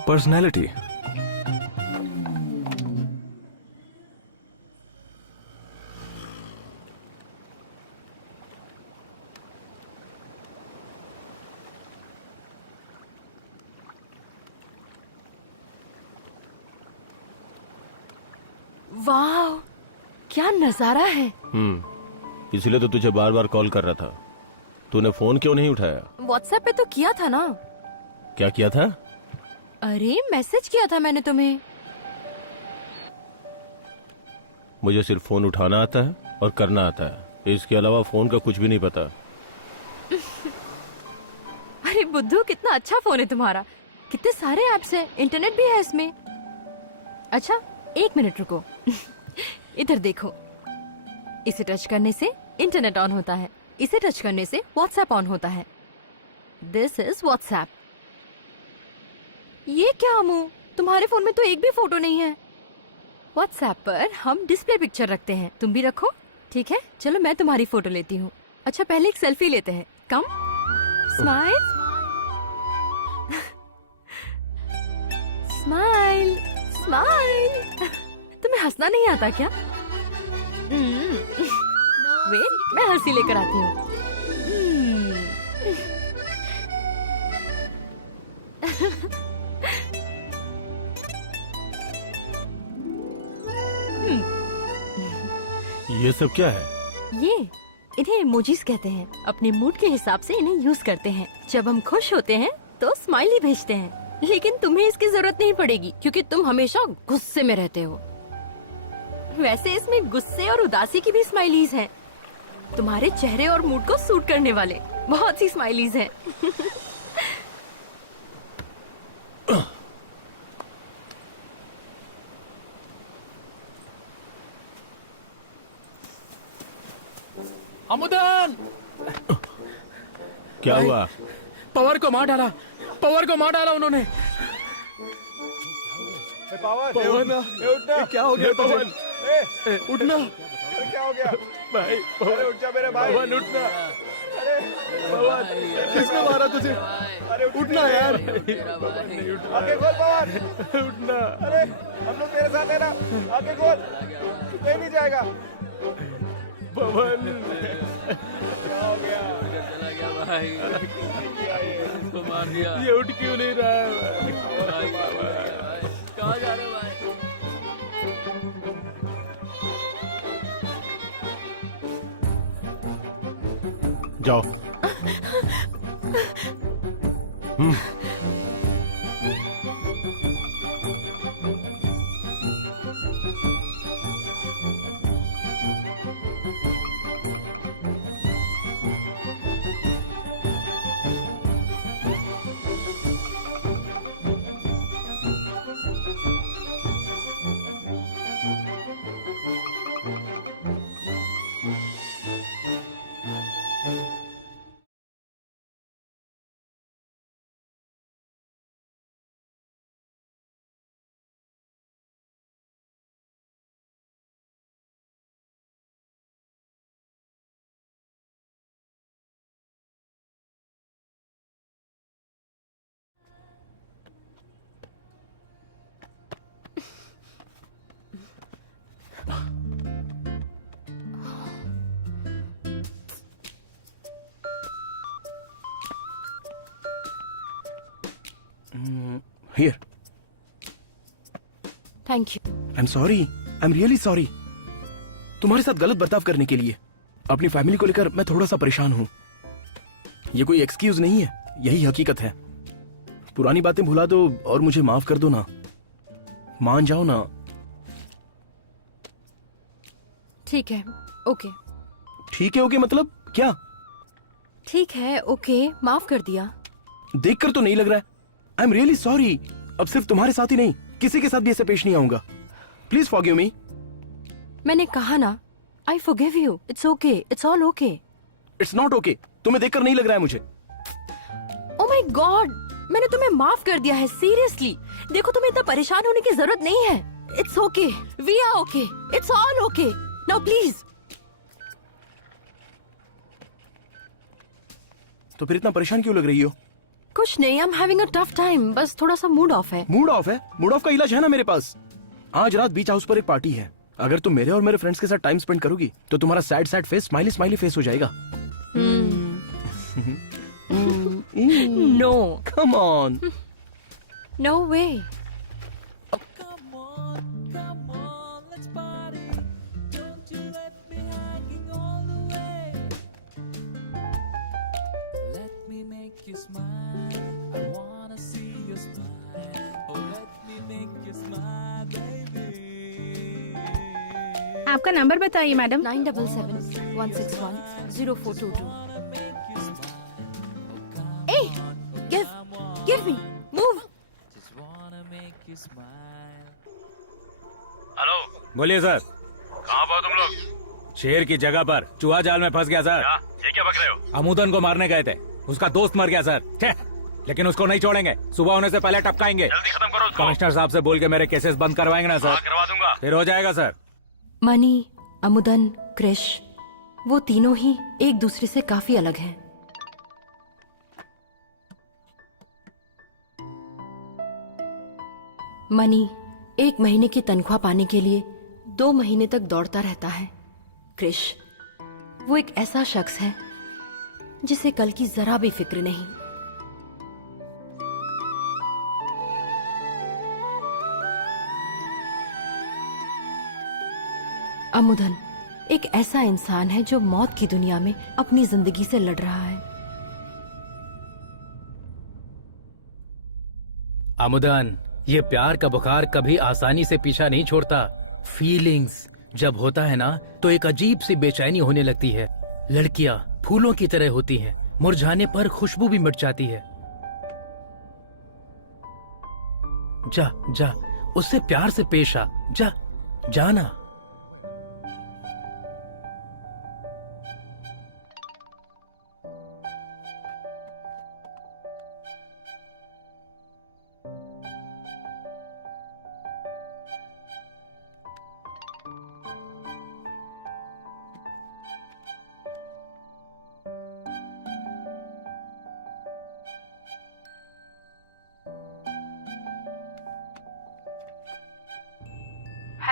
पर्सनैलिटी। वाह, क्या नजारा है। इसलिए तो तुझे बार बार कॉल कर रहा था। तूने फोन क्यों नहीं उठाया? व्हाट्सएप पे तो किया था ना। क्या किया था? अरे मैसेज किया था मैंने तुम्हें। मुझे सिर्फ फोन उठाना आता है और करना आता है, इसके अलावा फोन का कुछ भी नहीं पता। अरे बुद्धू, कितना अच्छा फोन है तुम्हारा। कितने सारे ऐप्स हैं, इंटरनेट भी है इसमें। अच्छा 1 मिनट रुको। इधर देखो, इसे टच करने से इंटरनेट ऑन होता है, इसे टच करने से व्हाट्सएप ऑन होता है। This is WhatsApp. ये क्या मुंह, तुम्हारे फोन में तो एक भी फोटो नहीं है। व्हाट्सएप पर हम डिस्प्ले पिक्चर रखते हैं, तुम भी रखो। ठीक है, चलो मैं तुम्हारी फोटो लेती हूँ। अच्छा पहले एक सेल्फी लेते हैं। कम, स्माइल स्माइल स्माइल। तुम्हें हंसना नहीं आता क्या? वेट, मैं हंसी लेकर आती हूँ। ये सब क्या है? ये इन्हें इमोजीज कहते हैं। अपने मूड के हिसाब से इन्हें यूज करते हैं। जब हम खुश होते हैं तो स्माइली भेजते हैं, लेकिन तुम्हें इसकी जरूरत नहीं पड़ेगी क्योंकि तुम हमेशा गुस्से में रहते हो। वैसे इसमें गुस्से और उदासी की भी स्माइलीज हैं। तुम्हारे चेहरे और मूड को सूट करने वाले बहुत सी स्माइलीज हैं। अमुदन, क्या हुआ? पवर को मार डाला, पवर को मार डाला उन्होंने। पवन, उठना। क्या हो गया पवन? उठना। क्या हो गया भाई? अरे उठ जा मेरे भाई। पवन उठना। अरे किसने मारा तुझे? अरे उठना यार। आगे खोल पवन। उठना। अरे हम लोग तेरे साथ है ना, आगे खोल, तू कहीं नहीं जाएगा। पवन क्या हो गया? चला गया भाई, इसको मार दिया। ये उठ क्यों नहीं रहा है? कहाँ जा रहे हो भाई? जाओ। Here. Thank you. I'm sorry. I'm really sorry. तुम्हारे साथ गलत बर्ताव करने के लिए अपनी फैमिली को लेकर मैं थोड़ा सा परेशान हूँ। ये कोई एक्सक्यूज नहीं है, यही हकीकत है। पुरानी बातें भुला दो और मुझे माफ कर दो ना, मान जाओ ना। ठीक है, ओके। ठीक है ओके मतलब क्या? ठीक है, ओके, माफ कर दिया। देखकर तो नहीं लग रहा है। I am really sorry. अब सिर्फ तुम्हारे साथ ही नहीं, किसी के साथ भी ऐसे पेश नहीं आऊंगा। Please forgive me. मैंने कहा ना, I forgive you. It's okay, it's all okay. It's not okay. तुम्हें देखकर नहीं लग रहा है मुझे। ओ माय गॉड, मैंने तुम्हें माफ कर दिया है, सीरियसली। देखो, तुम्हें इतना परेशान होने की जरूरत नहीं है। It's okay, we are okay, it's all okay. Now please. तो फिर इतना परेशान क्यों लग रही हो? कुछ नहीं, I am having a tough time, बस थोड़ा सा मूड ऑफ है। मूड ऑफ है? मूड ऑफ का इलाज है ना मेरे पास। आज रात बीच हाउस पर एक पार्टी है। अगर तुम मेरे और मेरे फ्रेंड्स के साथ टाइम स्पेंड करोगी तो तुम्हारा sad sad face smiley smiley face हो जाएगा। No, come on. No way. आपका नंबर बताइए madam. 9771610422। Hey, give me, move. Hello, बोलिए सर। कहाँ पर तुम लोग? शेर की जगह पर चूहा जाल में फंस गया सर। ये क्या बक रहे हो? अमूदन को मारने गए थे, उसका दोस्त मर गया सर। छे, लेकिन उसको नहीं छोड़ेंगे, सुबह होने से पहले टपकाएंगे। जल्दी खत्म करो उसको। कमिश्नर साहब से बोल के मेरे केसेस बंद करवाएंगे ना सर? करवा दूंगा। फिर हो जाएगा सर। मनी, अमुदन, क्रिश, वो तीनों ही एक दूसरे से काफी अलग हैं। मनी 1 महीने की तनख्वाह पाने के लिए 2 महीने तक दौड़ता रहता है। क्रिश, वो एक ऐसा शख्स है जिसे कल की जरा भी फिक्र नहीं। अमुदन एक ऐसा इंसान है जो मौत की दुनिया में अपनी जिंदगी से लड़ रहा है। अमुदन, ये प्यार का बुखार कभी आसानी से पीछा नहीं छोड़ता। फीलिंग्स जब होता है ना, तो एक अजीब सी बेचैनी होने लगती है। लड़कियां फूलों की तरह होती हैं, मुरझाने पर खुशबू भी मिट जाती है। जा जा, उससे प्यार से पेश आ। जा जाना।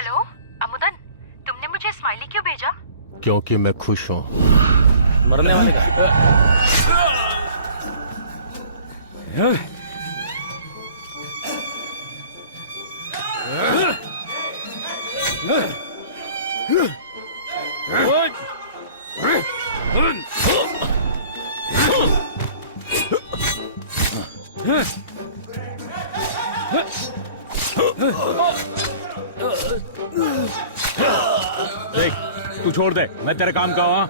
हेलो अमुदन, तुमने मुझे स्माइली क्यों भेजा? क्योंकि मैं खुश हूँ। मरने वाले का। देख, तू छोड़ दे, मैं तेरे काम का हूँ।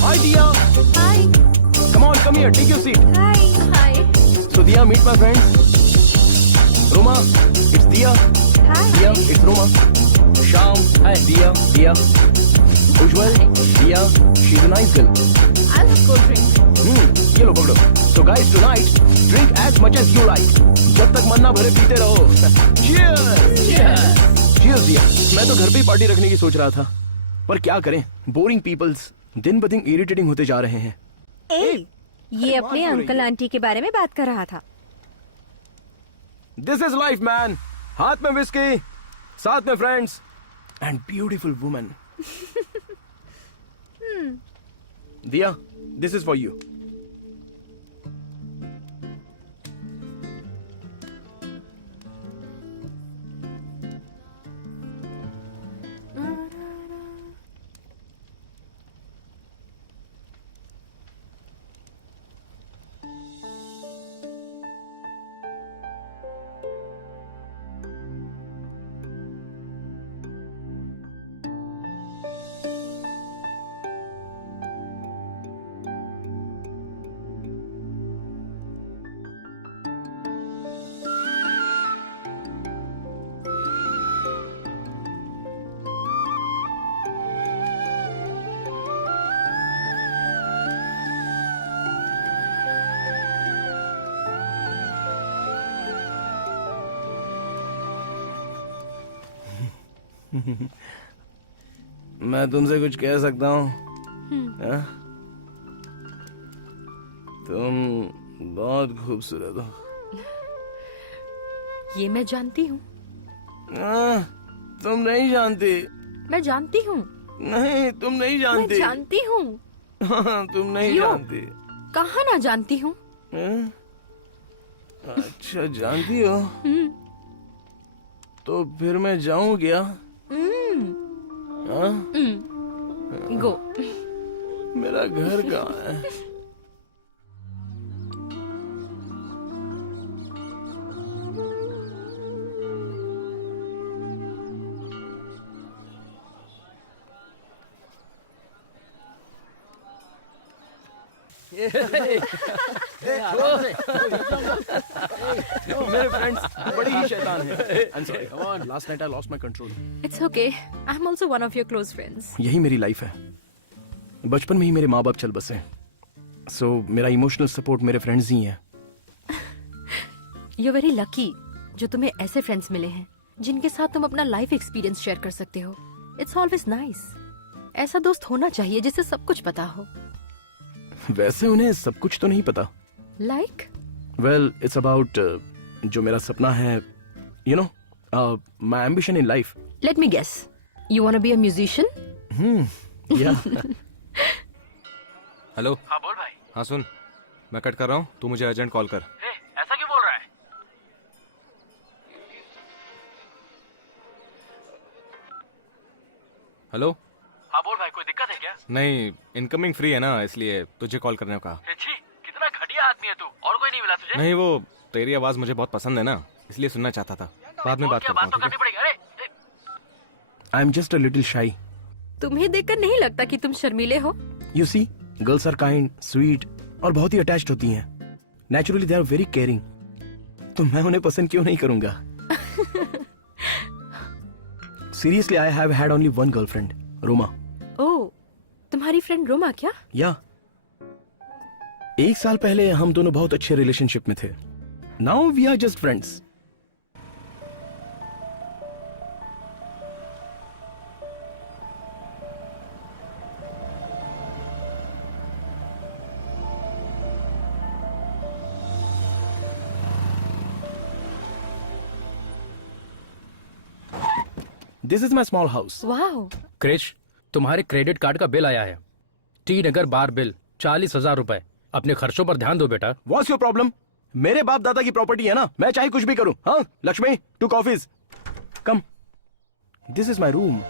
Hi, Dia. Hi. Come on, come here. Take your seat. Hi. Hi. So, Dia, meet my friends. Roma, it's Dia. Hi. Dia, it's Roma. Sham, hi. Dia, Dia. Ujjwal, Dia. She's a nice girl. I'll have cold drink. ये लो पकड़ो. So, guys, tonight, drink as much as you like. जब तक मन ना भरे पीते रहो. Cheers. Cheers. Cheers, Dia. मैं तो घर पे ही पार्टी रखने की सोच रहा था, पर क्या करें? बोरिंग पीपल्स दिन ब दिन इरिटेटिंग होते जा रहे हैं. ए, ये अपने अंकल आंटी के बारे में बात कर रहा था. This is life, man. हाथ में विस्की, साथ में friends, and beautiful woman. Dia, this is for you. मैं तुमसे कुछ कह सकता हूँ? तुम बहुत खूबसूरत हो. ये मैं जानती हूँ. तुम नहीं जानती. मैं जानती हूँ. नहीं, तुम नहीं जानती. मैं जानती हूँ. तुम नहीं क्यों? जानती. कहाँ ना जानती हूँ. अच्छा, जानती हो? तो फिर मैं जाऊं क्या? गो. मेरा घर कहाँ है? मेरे फ्रेंड्स बड़े ही शैतान हैं. I'm sorry. Come on. Last night I lost my control. It's okay. I'm also one of your close friends. यही मेरी लाइफ है. बचपन में ही मेरे माँ बाप चल बसे. So मेरा इमोशनल सपोर्ट मेरे फ्रेंड्स ही हैं. You're very lucky जो तुम्हें ऐसे फ्रेंड्स मिले हैं जिनके साथ तुम अपना लाइफ एक्सपीरियंस शेयर कर सकते हो. It's always nice. ऐसा दोस्त होना चाहिए जिसे सब कुछ पता हो. वैसे उन्हें सब कुछ तो नहीं पता. Like? Well, it's about जो मेरा सपना है, you know, my ambition in life. Let me guess. You want to be a musician? Yeah. Hello. हाँ बोल भाई. हाँ सुन, मैं कट कर रहा हूँ, तू मुझे अर्जेंट कॉल कर. ऐसा क्यों बोल रहा है? हेलो. हाँ बोल भाई, कोई दिक्कत है क्या? नहीं, इनकमिंग फ्री है ना, इसलिए तुझे कॉल करने को कहा. छी, कितना घटिया आदमी है तू. और कोई नहीं मिला तुझे? नहीं, वो तेरी आवाज मुझे बहुत पसंद है ना, इसलिए सुनना चाहता था. बाद में बात करता हूँ. करनी पड़ेगी. अरे I am just a little shy. तुम्हें देखकर नहीं लगता कि तुम शर्मीले हो। You see, girls are kind, sweet और बहुत ही अटैच्ड होती हैं। Naturally they are very caring. तो मैं उन्हें पसंद क्यों नहीं करूंगा? Seriously, I have had only one girlfriend, Roma. ओह, तुम्हारी फ्रेंड रोमा क्या? या 1 साल पहले हम दोनों बहुत अच्छे रिलेशनशिप में थे। Now we are just friends. This is my small house. Wow. Krish, तुम्हारे क्रेडिट कार्ड का बिल आया है। टी नगर बार बिल 40,000 रुपए। अपने खर्चों पर ध्यान दो बेटा। What's your problem? मेरे बाप दादा की प्रॉपर्टी है ना, मैं चाहे कुछ भी करूं। हाँ Lakshmi, 2 coffees. Come, this is my room.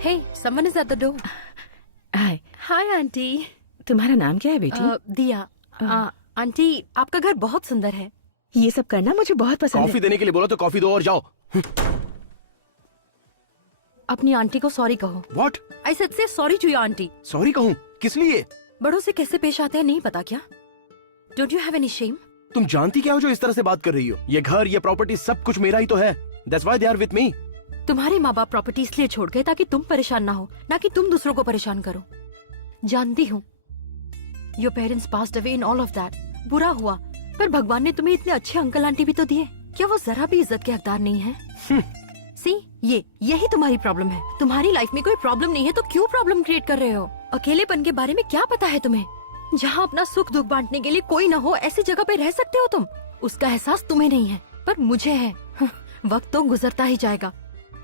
Hey, someone is at the door. Hi, hi aunty. तुम्हारा नाम क्या है बेटी? दिया। आंटी, आपका घर बहुत सुंदर है। ये सब करना मुझे बहुत पसंद कॉफी है। देने के लिए बोला तो कॉफी दो और जाओ। अपनी आंटी को सॉरी कहो। What? I said say sorry to your aunty. Sorry कहूँ? किस लिए? बड़ों से कैसे पेश आते हैं नहीं पता क्या? Don't you have any shame? तुम जानती क्या हो जो इस तरह से बात कर रही हो? ये घर, ये प्रॉपर्टी सब कुछ मेरा ही तो है। That's why they are with me. तुम्हारे माँ बाप प्रॉपर्टी इसलिए छोड़ गए ताकि तुम परेशान ना हो, ना कि तुम दूसरों को परेशान करो। जानती हूँ, your parents passed away in all of that. बुरा हुआ, पर भगवान ने तुम्हें इतने अच्छे अंकल आंटी भी तो दिए। क्या वो जरा भी इज्जत के हकदार नहीं है? सी, यही तुम्हारी प्रॉब्लम है। तुम्हारी लाइफ में कोई प्रॉब्लम नहीं है तो क्यों प्रॉब्लम क्रिएट कर रहे हो? अकेलेपन के बारे में क्या पता है तुम्हें? जहाँ अपना सुख दुख बांटने के लिए कोई ना हो, ऐसी जगह पे रह सकते हो तुम। उसका एहसास तुम्हें नहीं है, पर मुझे है। वक्त तो गुजरता ही जाएगा,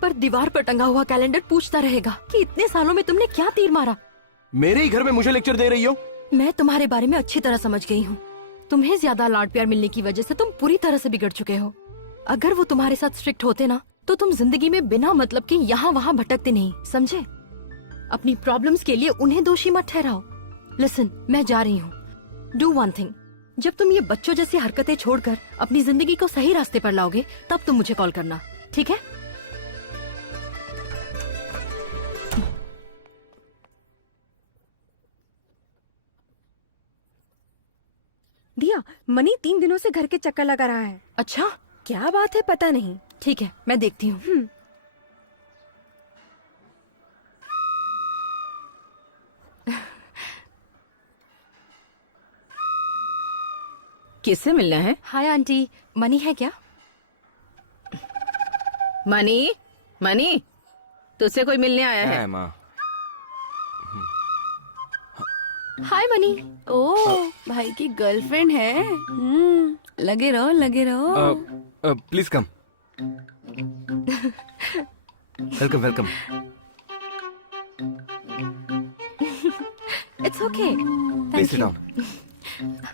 पर दीवार पर टंगा हुआ कैलेंडर पूछता रहेगा कि इतने सालों में तुमने क्या तीर मारा। मेरे ही घर में मुझे लेक्चर दे रही हो? मैं तुम्हारे बारे में अच्छी तरह समझ गई हूँ। तुम्हें ज्यादा लाड प्यार मिलने की वजह से तुम पूरी तरह से बिगड़ चुके हो। अगर वो तुम्हारे साथ स्ट्रिक्ट होते ना, तो तुम जिंदगी में बिना मतलब के यहाँ वहाँ भटकते नहीं, समझे? अपनी प्रॉब्लम्स के लिए उन्हें दोषी मत ठहराओ। लिसन, मैं जा रही हूँ। डू वन थिंग, जब तुम ये बच्चों जैसी हरकतें छोड़कर अपनी जिंदगी को सही रास्ते पर लाओगे, तब तुम मुझे कॉल करना, ठीक है? दिया, मनी 3 दिनों से घर के चक्कर लगा रहा है। अच्छा, क्या बात है पता नहीं। ठीक है, मैं देखती हूँ। किससे मिलना है? हाय आंटी, मनी है क्या? मनी, मनी, तुझसे कोई मिलने आया है? माँ। हाय मनी। ओह, भाई की गर्लफ्रेंड है। लगे रहो, लगे रहो। Please come. Welcome welcome. It's okay. Please sit down.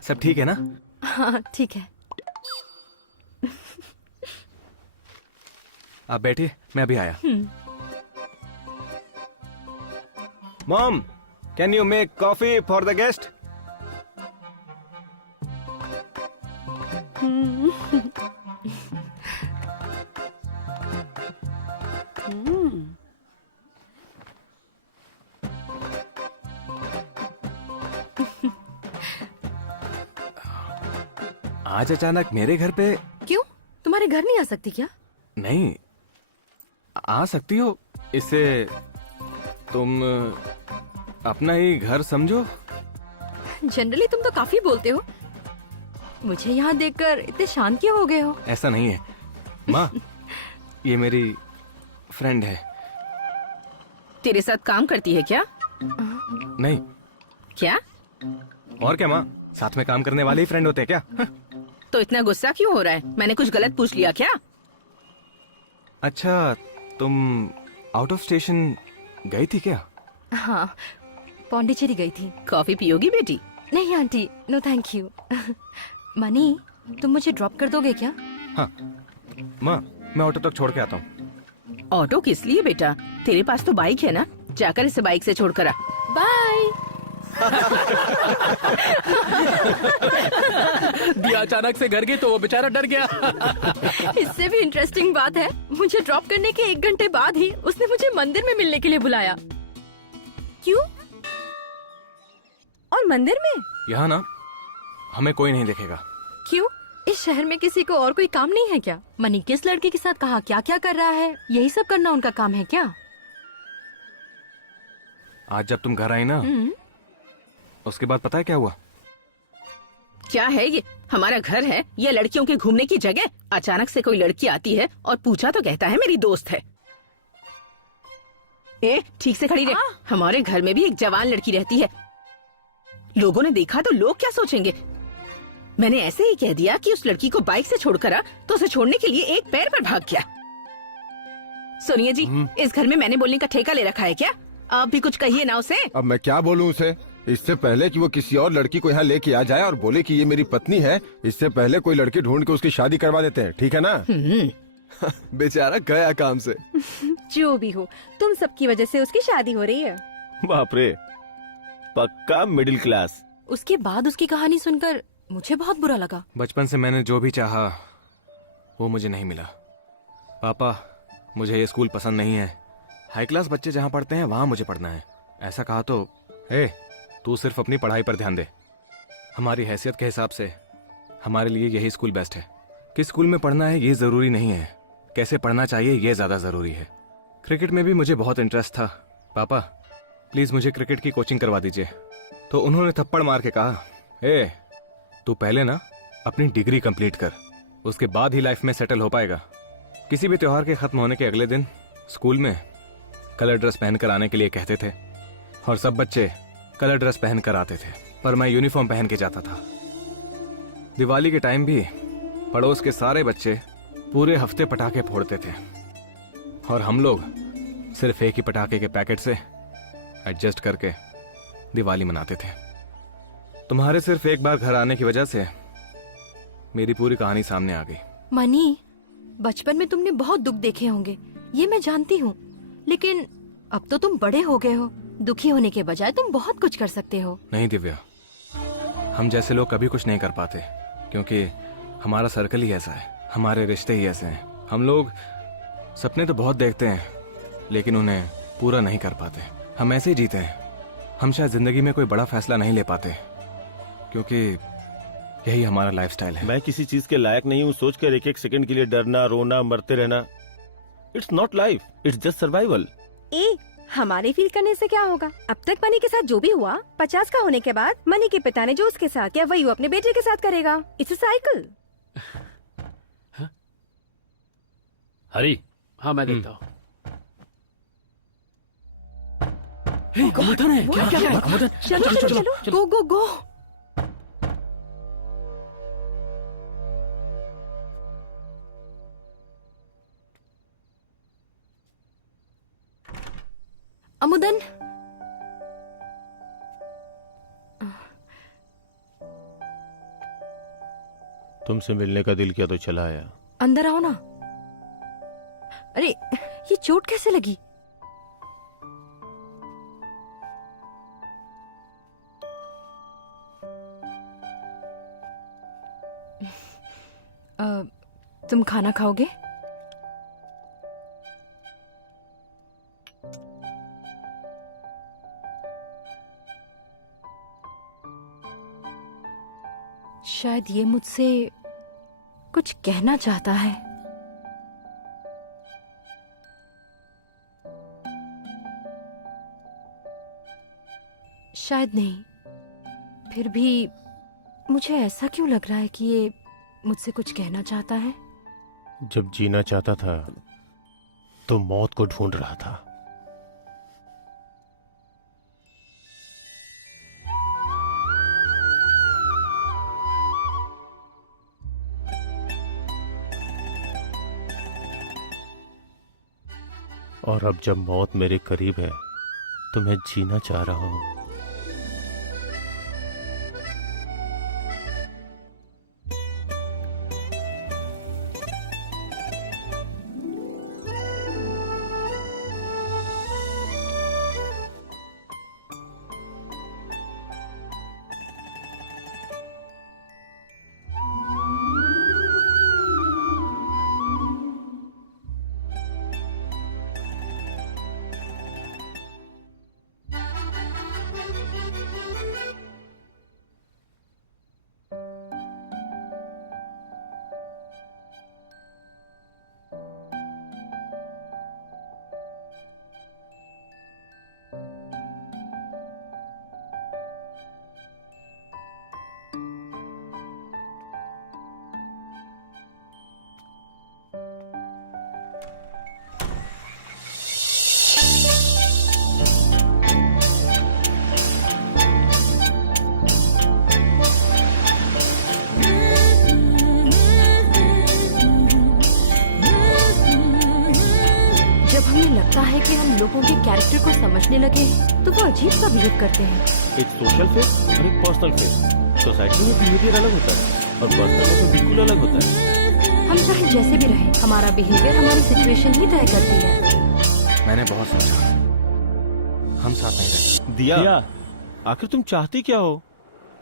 सब ठीक है ना? हाँ ठीक है। आप बैठिए, मैं अभी आया। Mom, can you make coffee for the guest? आज अचानक मेरे घर पे? क्यों, तुम्हारे घर नहीं आ सकती क्या? नहीं, आ सकती हो। इससे तुम अपना ही घर समझो। जनरली तुम तो काफी बोलते हो। मुझे यहाँ देखकर इतने शांत क्यों हो गए हो? ऐसा नहीं है माँ, ये मेरी फ्रेंड है। तेरे साथ काम करती है क्या? नहीं। क्या? और क्या माँ, साथ में काम करने वाले ही फ्रेंड होते हैं क्या? तो इतना गुस्सा क्यों हो रहा है? मैंने कुछ गलत पूछ लिया क्या? अच्छा, तुम आउट ऑफ स्टेशन गई थी क्या? हाँ, पौंडीचेरी गई थी। कॉफी पियोगी बेटी? नहीं aunty, no thank you. Mani, तुम मुझे ड्रॉप कर दोगे क्या? हाँ माँ, मैं ऑटो तक छोड़ के आता हूँ। ऑटो किस लिए बेटा? तेरे पास तो बाइक है ना, जाकर इसे बाइक से छोड़कर आ। बाय। दिया अचानक से घर गई तो वो बेचारा डर गया। इससे भी इंटरेस्टिंग बात है, मुझे ड्रॉप करने के 1 घंटे बाद ही उसने मुझे मंदिर में मिलने के लिए बुलाया। क्यों? और मंदिर में? यहाँ ना हमें कोई नहीं देखेगा। क्यों? इस शहर में किसी को और कोई काम नहीं है क्या? मनी किस लड़के के साथ कहाँ क्या क्या कर रहा है, यही सब करना उनका काम है क्या? आज जब तुम घर आई ना, उसके बाद पता है क्या हुआ? क्या है ये? हमारा घर है या लड़कियों के घूमने की जगह? अचानक से कोई लड़की आती है और पूछा तो कहता है मेरी दोस्त है। ठीक से खड़ी रह। हमारे घर में भी एक जवान लड़की रहती है। लोगों ने देखा तो लोग क्या सोचेंगे? मैंने ऐसे ही कह दिया कि उस लड़की को बाइक से छोड़कर आ, तो उसे छोड़ने के लिए एक पैर पर भाग गया। सुनिए जी, इस घर में मैंने बोलने का ठेका ले रखा है क्या? आप भी कुछ कहिए ना उसे। अब मैं क्या बोलूं उसे? इससे पहले कि वो किसी और लड़की को यहाँ लेके आ जाए और बोले कि ये मेरी पत्नी है, इससे पहले कोई लड़की ढूंढ के उसकी शादी करवा देते हैं, ठीक है ना? बेचारा गया काम से। जो भी हो, तुम सबकी वजह से उसकी शादी हो रही है। बाप रे, पक्का मिडिल क्लास। उसके बाद उसकी कहानी सुनकर मुझे बहुत बुरा लगा। बचपन से मैंने जो भी चाहा वो मुझे नहीं मिला। पापा, मुझे ये स्कूल पसंद नहीं है। हाई क्लास बच्चे जहाँ पढ़ते हैं वहाँ मुझे पढ़ना है। ऐसा कहा तो तू सिर्फ अपनी पढ़ाई पर ध्यान दे। हमारी हैसियत के हिसाब से हमारे लिए यही स्कूल बेस्ट है। किस स्कूल में पढ़ना है ये जरूरी नहीं है, कैसे पढ़ना चाहिए ये ज्यादा जरूरी है। क्रिकेट में भी मुझे बहुत इंटरेस्ट था। पापा प्लीज मुझे क्रिकेट की कोचिंग करवा दीजिए। तो उन्होंने थप्पड़ मार के कहा, तू पहले ना अपनी डिग्री कंप्लीट कर, उसके बाद ही लाइफ में सेटल हो पाएगा। किसी भी त्योहार के खत्म होने के अगले दिन स्कूल में कलर ड्रेस पहनकर आने के लिए कहते थे और सब बच्चे कलर ड्रेस पहनकर आते थे, पर मैं यूनिफॉर्म पहन के जाता था। दिवाली के टाइम भी पड़ोस के सारे बच्चे पूरे हफ्ते पटाखे फोड़ते थे और हम लोग सिर्फ एक ही पटाखे के पैकेट से एडजस्ट करके दिवाली मनाते थे। तुम्हारे सिर्फ एक बार घर आने की वजह से मेरी पूरी कहानी सामने आ गई। मनी, बचपन में तुमने बहुत दुख देखे होंगे, ये मैं जानती हूँ, लेकिन अब तो तुम बड़े हो गए हो। दुखी होने के बजाय तुम बहुत कुछ कर सकते हो। नहीं दिव्या, हम जैसे लोग कभी कुछ नहीं कर पाते क्योंकि हमारा सर्कल ही ऐसा है, हमारे रिश्ते ही ऐसे हैं। हम लोग सपने तो बहुत देखते हैं लेकिन उन्हें पूरा नहीं कर पाते। हम ऐसे ही जीते हैं। हम शायद जिंदगी में कोई बड़ा फैसला नहीं ले पाते क्योंकि यही हमारा लाइफस्टाइल है। मैं किसी चीज के लायक नहीं हूँ सोचकर एक एक सेकंड के लिए डरना, रोना, मरते रहना, it's not life, it's just survival. हमारे फील करने से क्या होगा? अब तक मनी के साथ जो भी हुआ, 50 का होने के बाद मनी के पिता ने जो उसके साथ किया वही वो अपने बेटे के साथ करेगा। It's a cycle. हरी, हाँ मैं देखता हूँ। अमुदन है क्या? क्या अमुदन? चलो चलो चलो, गो गो गो। अमुदन, तुमसे मिलने का दिल किया तो चला आया। अंदर आओ ना। अरे ये चोट कैसे लगी? तुम खाना खाओगे? शायद ये मुझसे कुछ कहना चाहता है। शायद नहीं, फिर भी मुझे ऐसा क्यों लग रहा है कि ये मुझसे कुछ कहना चाहता है। जब जीना चाहता था तो मौत को ढूंढ रहा था। और अब जब मौत मेरे करीब है तो मैं जीना चाह रहा हूं। लगता है कि हम लोगों के कैरेक्टर को समझने लगे तो वो अजीब सा बिहेव करते हैं। एक सोशल फेस और एक पर्सनल फेस। सोसाइटी में बिहेवियर अलग होता है और पर्सनल में तो बिल्कुल अलग होता है। हम चाहे जैसे भी रहे, हमारा बिहेवियर हमारी सिचुएशन ही तय करती है। मैंने बहुत सोचा, हम साथ नहीं रहे। दिया, आखिर तुम चाहती क्या हो?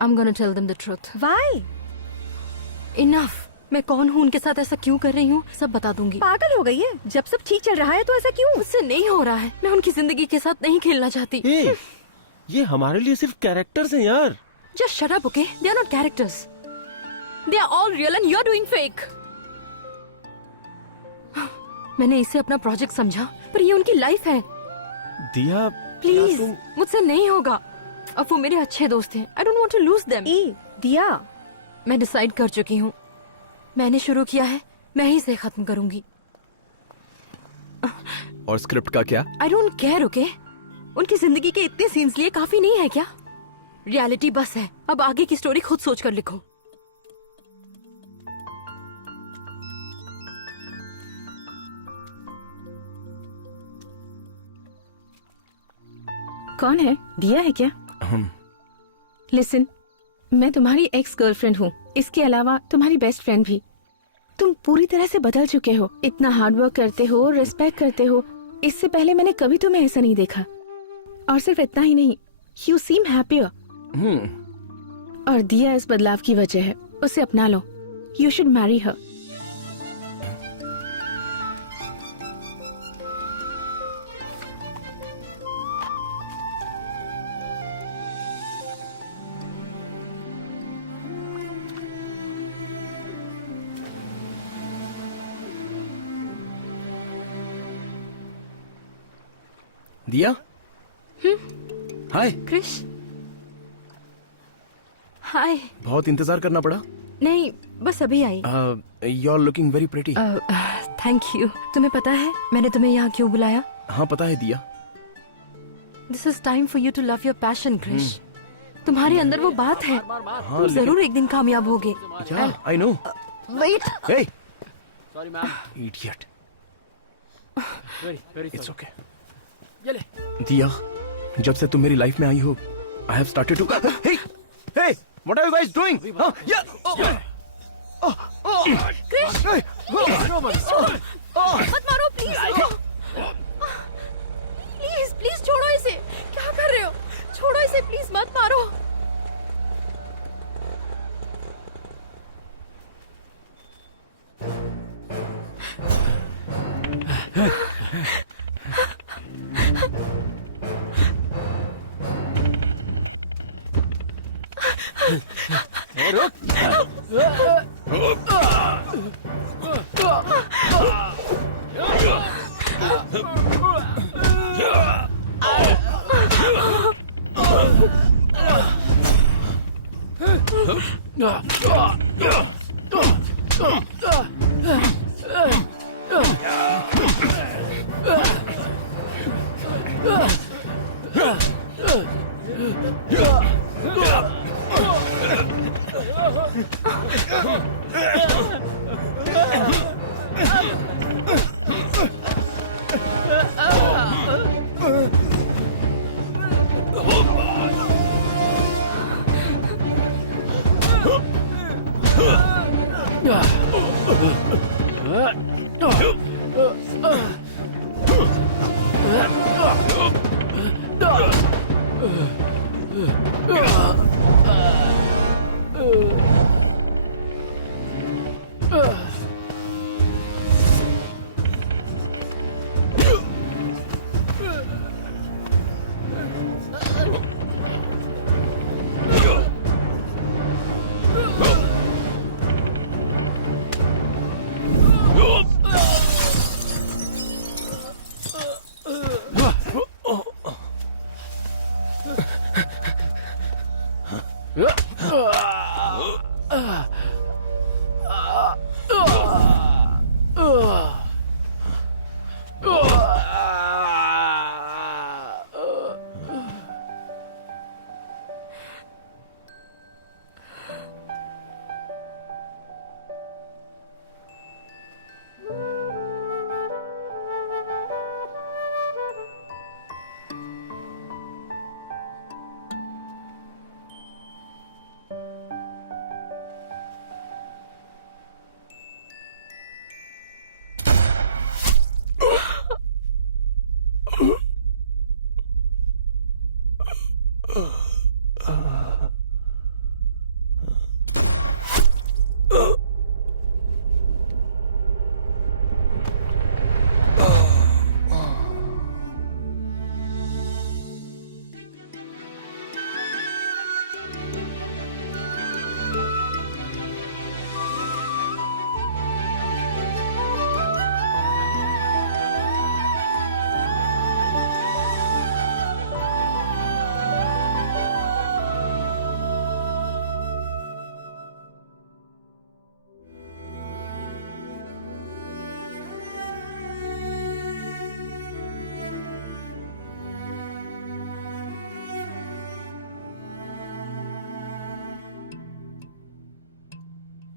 I'm gonna tell them the truth. Why? Enough. मैं कौन हूँ, उनके साथ ऐसा क्यों कर रही हूँ, सब बता दूंगी। पागल हो गई है? जब सब ठीक चल रहा है तो ऐसा क्यों? मुझसे नहीं हो रहा है। मैं उनकी जिंदगी के साथ नहीं खेलना चाहती। ये हमारे लिए सिर्फ कैरेक्टर्स हैं यार। Just shut up, okay? They are not characters. They are all real and you are doing fake. मैंने इसे अपना प्रोजेक्ट समझा, पर ये उनकी लाइफ है। दिया, प्लीज, मुझसे नहीं होगा। अब वो मेरे अच्छे दोस्त हैं। I don't want to lose them. दिया, मैं डिसाइड कर चुकी हूँ। मैंने शुरू किया है, मैं ही इसे खत्म करूंगी। और स्क्रिप्ट का क्या? I don't care, okay? उनकी जिंदगी के इतने सीन्स लिए काफी नहीं है क्या? रियलिटी बस है। अब आगे की स्टोरी खुद सोच कर लिखो। कौन है? दिया है क्या? लिसन, मैं तुम्हारी एक्स गर्लफ्रेंड हूँ। इसके अलावा तुम्हारी बेस्ट फ्रेंड भी। तुम पूरी तरह से बदल चुके हो। इतना हार्ड वर्क करते हो, रिस्पेक्ट करते हो। इससे पहले मैंने कभी तुम्हें ऐसा नहीं देखा। और सिर्फ इतना ही नहीं, यू सीम हैप्पियर। और दिया इस बदलाव की वजह है। उसे अपना लो। You should marry her. Diya, hi. Krrish, हाय। बहुत इंतजार करना पड़ा। नहीं, बस अभी आई। You are looking very pretty. Thank you. तुम्हें पता है मैंने तुम्हें यहाँ क्यों बुलाया? हाँ पता है Dia. This is time for you to love your passion, Krish. तुम्हारे अंदर वो बात है। तुम जरूर एक दिन कामयाब होगे। I know. Wait. Hey, sorry ma'am. Idiot. It's okay. ये ले। दिया, जब से तुम मेरी लाइफ में आई हो, I have started to hey hey what are you guys doing? Krish, मत मारो प्लीज। प्लीज प्लीज छोड़ो इसे। क्या कर रहे हो? छोड़ो इसे प्लीज, मत मारो।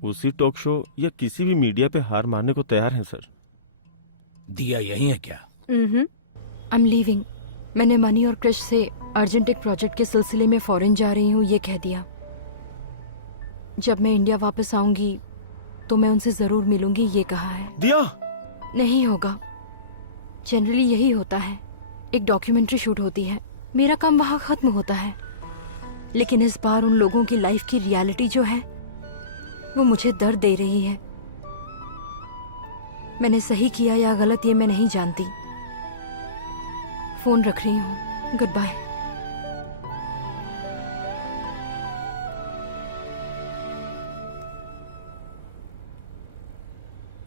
उसी टॉक शो या किसी भी मीडिया पे हार मानने को तैयार हैं सर। दिया यही है क्या? I am leaving. मैंने मनी और क्रिश से अर्जेंट एक प्रोजेक्ट के सिलसिले में फॉरेन जा रही हूँ ये कह दिया। जब मैं इंडिया वापस आऊंगी तो मैं उनसे जरूर मिलूंगी ये कहा है। दिया नहीं होगा। जनरली यही होता है, एक डॉक्यूमेंट्री शूट होती है, मेरा काम वहाँ खत्म होता है, लेकिन इस बार उन लोगों की लाइफ की रियलिटी जो है वो मुझे दर्द दे रही है। मैंने सही किया या गलत ये मैं नहीं जानती। फोन रख रही हूँ, गुड बाय।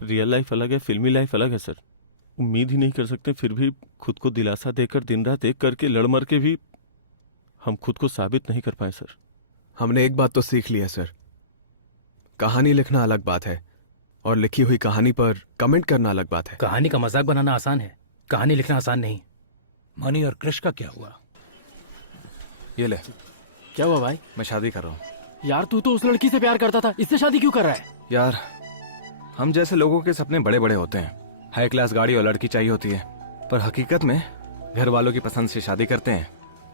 रियल लाइफ अलग है, फिल्मी लाइफ अलग है सर। उम्मीद ही नहीं कर सकते, फिर भी खुद को दिलासा देकर दिन रात एक करके लड़ मर के भी हम खुद को साबित नहीं कर पाए सर। हमने एक बात तो सीख लिया सर, कहानी लिखना अलग बात है और लिखी हुई कहानी पर कमेंट करना अलग बात है। कहानी का मजाक बनाना आसान है, कहानी लिखना आसान नहीं। मनी और क्रिश का क्या हुआ? ये ले। क्या हुआ भाई? मैं शादी कर रहा हूँ। यार तू तो उस लड़की से प्यार करता था, इससे शादी क्यों कर रहा है? यार हम जैसे लोगों के सपने बड़े बड़े होते हैं, हाई क्लास गाड़ी और लड़की चाहिए होती है, पर हकीकत में घर वालों की पसंद से शादी करते हैं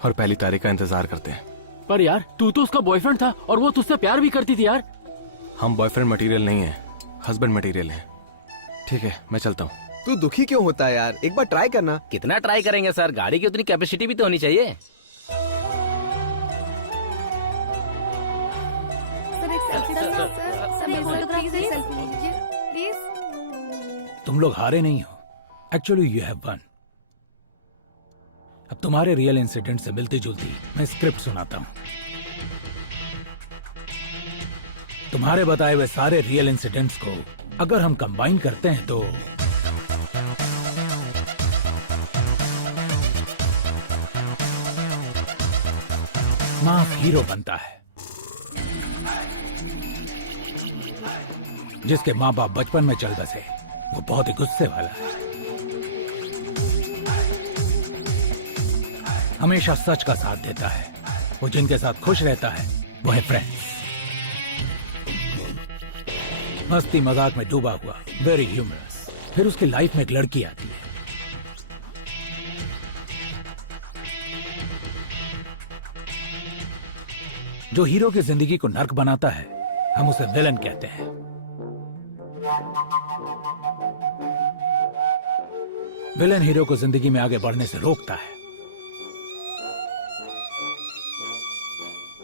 और पहली तारीख का इंतजार करते हैं। पर यार तू तो उसका बॉयफ्रेंड था और वो तुझसे प्यार भी करती थी यार। हम बॉयफ्रेंड मटेरियल नहीं है, हस्बैंड मटेरियल है। ठीक है मैं चलता हूँ। तू दुखी क्यों होता है यार, एक बार ट्राई करना। कितना ट्राई करेंगे सर, गाड़ी की उतनी कैपेसिटी भी तो होनी चाहिए। तुम लोग हारे नहीं हो, एक्चुअली यू हैव वन। अब तुम्हारे रियल इंसिडेंट से मिलती जुलती मैं स्क्रिप्ट सुनाता हूँ। तुम्हारे बताए हुए सारे रियल इंसिडेंट्स को अगर हम कंबाइन करते हैं तो माफ हीरो बनता है, जिसके माँ बाप बचपन में चल बसे, वो बहुत ही गुस्से वाला है, हमेशा सच का साथ देता है, वो जिनके साथ खुश रहता है वो है फ्रेंड्स। मस्ती मजाक में डूबा हुआ, वेरी ह्यूमरस। फिर उसकी लाइफ में एक लड़की आती है, जो हीरो की जिंदगी को नर्क बनाता है। हम उसे विलन कहते हैं। विलन हीरो को जिंदगी में आगे बढ़ने से रोकता है।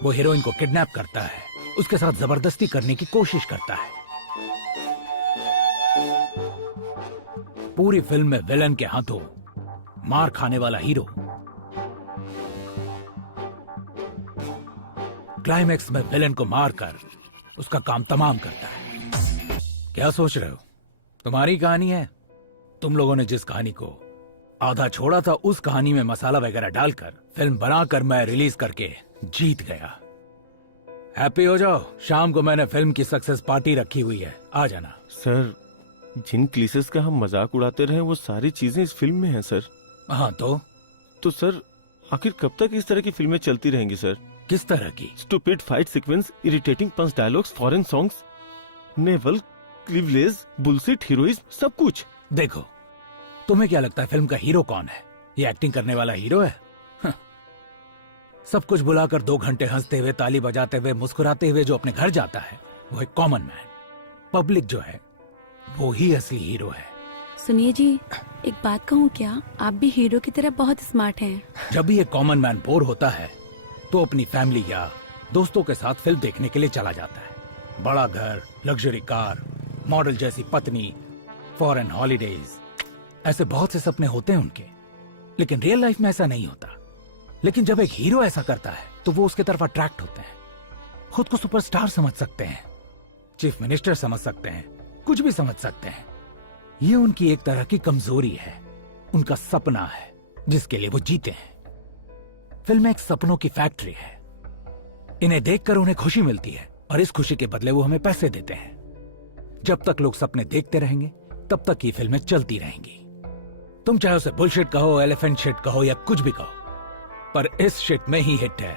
वो हीरोइन को किडनैप करता है, उसके साथ जबरदस्ती करने की कोशिश करता है। पूरी फिल्म में विलन के हाथों मार खाने वाला हीरो क्लाइमैक्स में विलन को मारकर उसका काम तमाम करता है। क्या सोच रहे हो? तुम्हारी कहानी है। तुम लोगों ने जिस कहानी को आधा छोड़ा था, उस कहानी में मसाला वगैरह डालकर फिल्म बनाकर मैं रिलीज करके जीत गया। हैप्पी हो जाओ। शाम को मैंने फिल्म की सक्सेस पार्टी रखी हुई है, आ जाना। सर जिन क्लीसेस का हम मजाक उड़ाते रहे वो सारी चीजें इस फिल्म में हैं सर। हाँ तो सर आखिर कब तक इस तरह की फिल्में चलती रहेंगी सर? किस तरह की? Stupid fight sequence, irritating punch dialogues, foreign songs, navel cleavage, bullshit heroism, सब कुछ। देखो, तुम्हें क्या लगता है फिल्म का हीरो कौन है? ये एक्टिंग करने वाला हीरो है? सब कुछ बुलाकर 2 घंटे हंसते हुए, ताली बजाते हुए, मुस्कुराते हुए जो अपने घर जाता है वो एक कॉमन मैन। पब्लिक जो है वो ही असली हीरो है। सुनिए जी, एक बात कहूँ क्या? आप भी हीरो की तरह बहुत स्मार्ट हैं। जब भी एक कॉमन मैन बोर होता है तो अपनी फैमिली या दोस्तों के साथ फिल्म देखने के लिए चला जाता है। बड़ा घर, लग्जरी कार, मॉडल जैसी पत्नी, फॉरेन हॉलीडेज, ऐसे बहुत से सपने होते हैं उनके, लेकिन रियल लाइफ में ऐसा नहीं होता। लेकिन जब एक हीरो ऐसा करता है तो वो उसके तरफ अट्रैक्ट होते हैं, खुद को सुपरस्टार समझ सकते हैं, चीफ मिनिस्टर समझ सकते हैं, कुछ भी समझ सकते हैं। ये उनकी एक तरह की कमजोरी है, उनका सपना है जिसके लिए वो जीते हैं। फिल्म एक सपनों की फैक्ट्री है। इन्हें देखकर उन्हें खुशी मिलती है और इस खुशी के बदले वो हमें पैसे देते हैं। जब तक लोग सपने देखते रहेंगे तब तक ये फिल्में चलती रहेंगी। तुम चाहे उसे बुलशिट कहो, एलिफेंट शिट कहो या कुछ भी कहो, पर इस शिट में ही हिट है।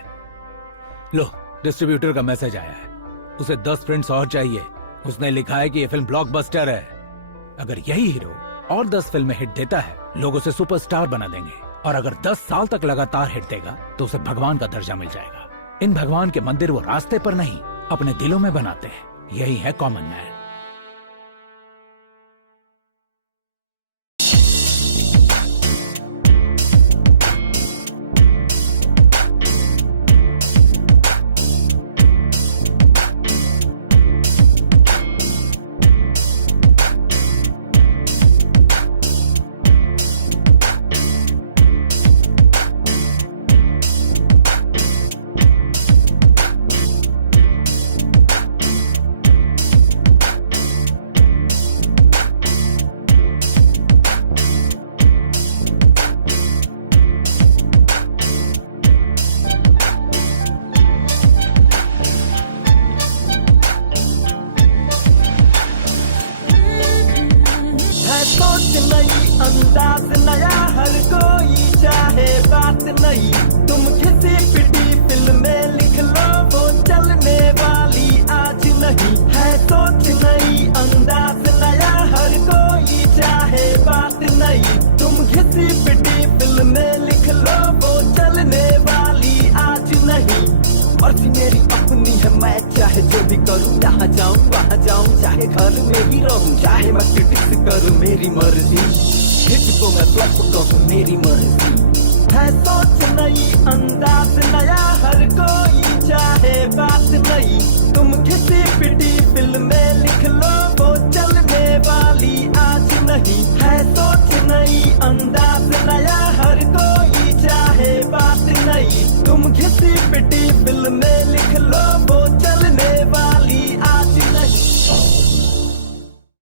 लो, डिस्ट्रीब्यूटर का मैसेज आया है, उसे 10 प्रिंट्स और चाहिए। उसने लिखा है कि ये फिल्म ब्लॉकबस्टर है। अगर यही हीरो और 10 फिल्में हिट देता है, लोग उसे सुपरस्टार बना देंगे, और अगर 10 साल तक लगातार हिट देगा तो उसे भगवान का दर्जा मिल जाएगा। इन भगवान के मंदिर वो रास्ते पर नहीं, अपने दिलों में बनाते हैं। यही है कॉमन मैन। अंदाज नया, हर कोई चाहे बात नई। तुम किसी पिटी फिल्म में लिख लो, वो चलने वाली आज नहीं है। सोच नई, अंदाज नया, हर कोई चाहे बात नई। तुम किसी पिटी फिल्म में लिख लो, वो चलने वाली आज नहीं। मर्जी मेरी अपनी है, मैं चाहे जो भी करूँ, यहाँ जाऊँ वहाँ जाऊँ, चाहे घर में ही रहूँ, चाहे मैं क्रिटिक्स करूँ, मेरी मर्जी। हिट को मैं फ्लॉप कहूँ, मेरी मर्जी है। सोच नई, अंदाज नया, हर कोई चाहे बात नई। तुम किसी पिटी फिल्म में लिख लो, वो चलने वाली